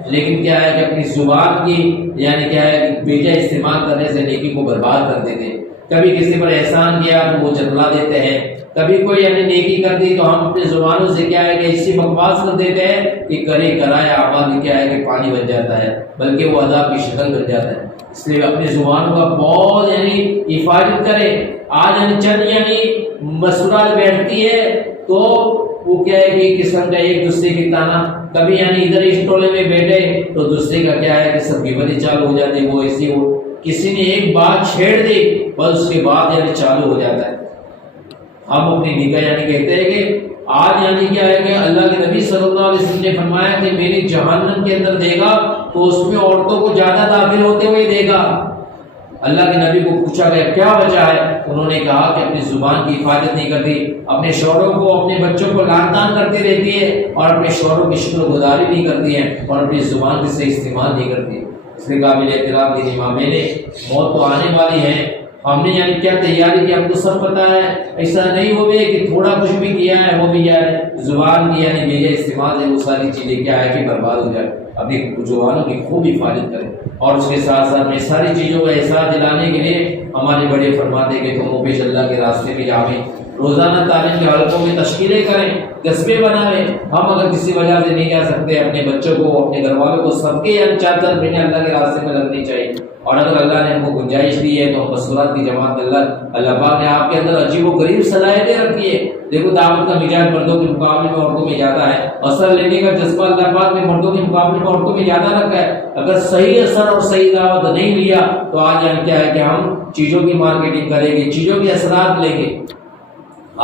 لیکن کیا ہے کہ اپنی زبان کی یعنی کیا ہے کہ بے جا استعمال کرنے سے نیکی کو برباد کر دیتے ہیں۔ کبھی کسی پر احسان کیا تو وہ جتلا دیتے ہیں، کبھی کوئی یعنی نیکی کر دی تو ہم اپنے زبانوں سے کیا ہے کہ اسی بکواس کر دیتے ہیں کہ کرے کرایا اعمال کیا ہے کہ پانی بن جاتا ہے، بلکہ وہ عذاب کی شکل بن جاتا ہے۔ اس لیے اپنی زبانوں کا بہت یعنی حفاظت کرے۔ آج یعنی چند یعنی مسورات بیٹھتی ہے تو وہ کیا ہے کہ قسم کا ایک دوسرے کی تانا، کبھی یعنی ادھر اس ٹولے میں بیٹھے تو دوسرے کا کیا ہے کہ سب غیبتیں چالو ہو جاتی ہے، وہ ایسی ہو کسی نے ایک بات چھیڑ دی بس اس کے بعد یعنی چالو ہو جاتا ہے۔ ہم اپنی نگاہ یعنی کہتے ہیں کہ آج یعنی کیا ہے کہ اللہ کے نبی صلی اللہ علیہ وسلم نے فرمایا کہ میری جہنم کے اندر دے گا تو اس میں عورتوں کو زیادہ داخل ہوتے ہوئے دے گا۔ اللہ کے نبی کو پوچھا گیا کیا وجہ ہے؟ انہوں نے کہا کہ اپنی زبان کی حفاظت نہیں کرتی، اپنے شوہروں کو اپنے بچوں کو لعن طعن کرتی رہتی ہے اور اپنے شوہروں کی شکر گزاری نہیں کرتی ہے اور اپنی زبان کا صحیح استعمال نہیں کرتی۔ اس لیے قابل احترام دینی ماں بہنیں، موت تو آنے والی ہے، ہم نے یعنی کیا تیاری کی ہم کو سب پتا ہے۔ ایسا نہیں ہوئے کہ تھوڑا کچھ بھی کیا ہے وہ بھی جائے، زبان کی یعنی بے جا استعمال ہے وہ ساری چیزیں کیا ہے کہ برباد ہو جائے۔ اپنی زبانوں کی خوب حفاظت کریں اور اس کے ساتھ ساتھ میں ساری چیزوں کا احساس دلانے کے لیے ہمارے بڑے فرماتے کہ تم پیش اللہ کے راستے میں جاویں، روزانہ تعلیم کے حلقوں میں تشکیلیں کریں، قصبے بنائیں۔ ہم اگر کسی وجہ سے نہیں جا سکتے اپنے بچوں کو اپنے گھر والوں کو سب کے یعنی 4 مہینے اللہ کے راستے میں لگنی چاہیے۔ اور اگر اللہ نے ہم کو گنجائش دی ہے تو مسورات کی جماعت اللہ پاک نے آپ کے اندر عجیب و غریب صلاحیتیں رکھی ہے۔ دیکھو دعوت کا مزاج مردوں کے مقابلے میں عورتوں میں زیادہ ہے، اثر لینے کا جذبہ اللہ پاک نے مردوں کے مقابلے میں عورتوں میں زیادہ رکھا ہے۔ اگر صحیح اثر اور صحیح دعوت نہیں لیا تو آج یعنی کیا ہے کہ ہم چیزوں کی مارکیٹنگ کریں گے، چیزوں کے اثرات لیں گے۔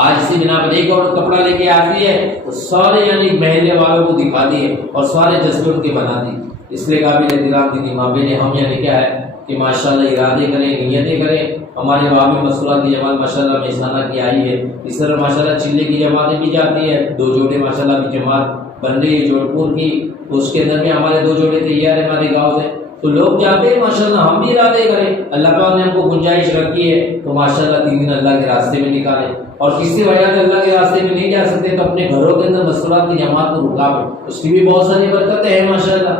آج اسی بنا پر ایک عورت کپڑا لے کے آتی ہے تو سارے یعنی محلے والوں کو دکھاتی ہے اور سارے جذبے ان کے بناتی ہے۔ اس لیے قابل احترام دینی ماں بہنیں، ہم یعنی کیا ہے کہ ماشاءاللہ ارادے کریں، نیتیں کریں۔ ہمارے بابی مسورات کی جماعت ماشاءاللہ مہسانہ کی آئی ہے، اس طرح ماشاءاللہ چلے کی جماعتیں بھی جاتی ہے، 2 جوڑے ماشاءاللہ کی جماعت بن رہی ہے جوڑ پور کی، اس کے اندر بھی ہمارے 2 جوڑے تیار ہیں ہمارے گاؤں سے، تو لوگ جاتے ہیں ماشاءاللہ۔ ہم بھی ارادے کریں، اللہ پاک نے ہم کو گنجائش رکھی ہے تو ماشاءاللہ 3 دن اللہ کے راستے میں نکالیں، اور کسی وجہ سے اللہ کے راستے میں نہیں جا سکتے تو اپنے گھروں کے اندر مسورات کی جماعت کو رکاویں، اس کی بھی بہت ساری برکتیں ہیں ماشاءاللہ۔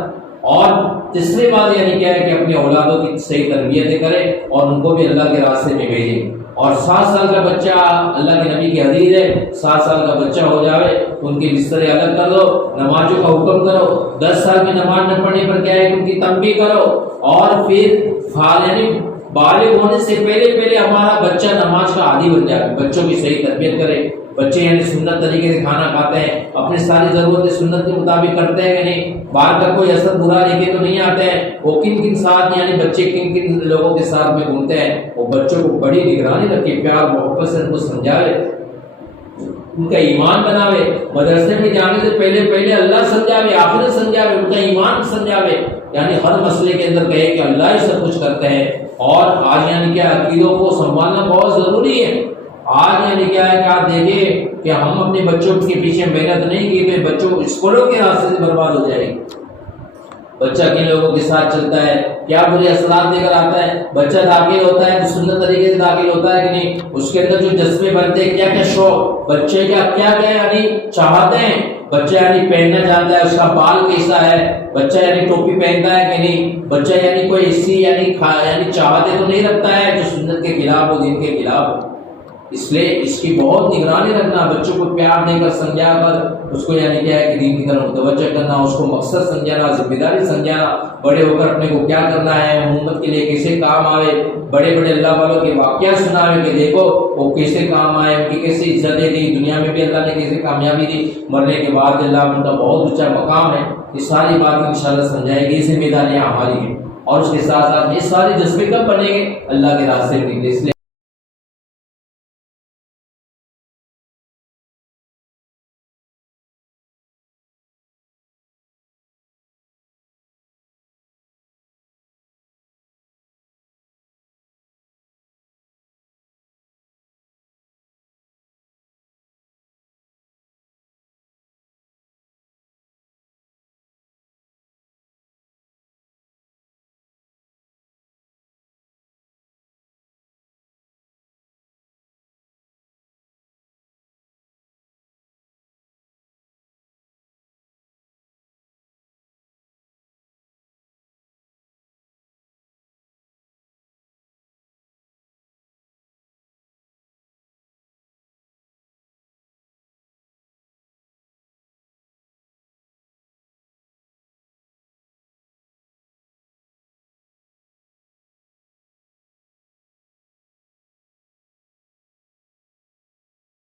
اور تیسری بات یعنی کیا ہے کہ اپنے اولادوں کی صحیح تربیتیں کریں اور ان کو بھی اللہ کے راستے میں بھیجیں۔ اور 7 سال کا بچہ، اللہ کے نبی کی حدیث ہے 7 سال کا بچہ ہو جاوے تو ان کے بسترے الگ کر دو، نمازوں کا حکم کرو، 10 سال میں نماز نہ پڑھنے پر کیا ہے کہ ان کی تنبیہ کرو، اور پھر یعنی بالغ ہونے سے پہلے ہمارا بچہ نماز کا عادی بن جائے، بچوں کی صحیح تربیت کرے۔ بچے یعنی سنت طریقے سے کھانا کھاتے ہیں، اپنی ساری ضرورتیں سنت کے مطابق کرتے ہیں کہ نہیں، باہر کا کوئی اثر برا لے کے تو نہیں آتے ہیں، وہ کن ساتھ یعنی بچے کن لوگوں کے ساتھ میں گھومتے ہیں، وہ بچوں کو بڑی نگرانی رکھے، پیار محبت سے ان کو سمجھاوے، ان کا ایمان بناوے، مدرسے میں جانے سے پہلے اللہ سمجھاوے، آخرت سمجھاوے، ان کا ایمان سمجھاوے، یعنی ہر مسئلے کے اندر کہے کہ اللہ ہی سب کچھ کرتے ہیں۔ اور آج یعنی کیا عقیدوں کو سنبھالنا بہت ضروری ہے۔ آج یعنی کیا ہے کہ آپ دیکھیں کہ ہم اپنے بچوں کے پیچھے محنت نہیں کی تو بچوں اسکولوں کے راستے سے برباد ہو جائے گی۔ بچہ کن لوگوں کے ساتھ چلتا ہے، کیا برے اثرات لے کر آتا ہے، بچہ داخل ہوتا ہے تو سنت طریقے سے داخل ہوتا ہے کہ نہیں، اس کے اندر جو جذبے بنتے ہیں، کیا شوق بچے کیا یعنی چاہتے ہیں، بچہ یعنی پہننا جانتا ہے، اس کا بال کیسا ہے، بچہ یعنی ٹوپی پہنتا ہے کہ نہیں، بچہ یعنی کوئی ایسی یعنی چاہتے تو نہیں رکھتا ہے جو سنت کے خلاف ہو، دین کے خلاف ہو۔ اس لیے اس کی بہت نگرانی رکھنا، بچوں کو پیار دے کر سمجھا کر اس کو یعنی کیا ہے کہ دین کی طرف متوجہ کرنا، اس کو مقصد سمجھانا، ذمہ داری سمجھانا، بڑے ہو کر اپنے کو کیا کرنا ہے، امت کے لیے کیسے کام آئے، بڑے بڑے اللہ والوں کے واقعات سنائے کہ دیکھو وہ کیسے کام آئے، ان کی کیسے عزتیں دی، دنیا میں بھی اللہ نے کیسے کامیابی دی، مرنے کے بعد اللہ ان کا بہت اونچا مقام ہے۔ یہ ساری باتیں انشاءاللہ سمجھائے گی، ذمہ داریاں ہماری ہیں، اور اس کے ساتھ ساتھ یہ سارے جذبے کب بنیں گے؟ اللہ کے راستے میں نکلے۔ اس لیے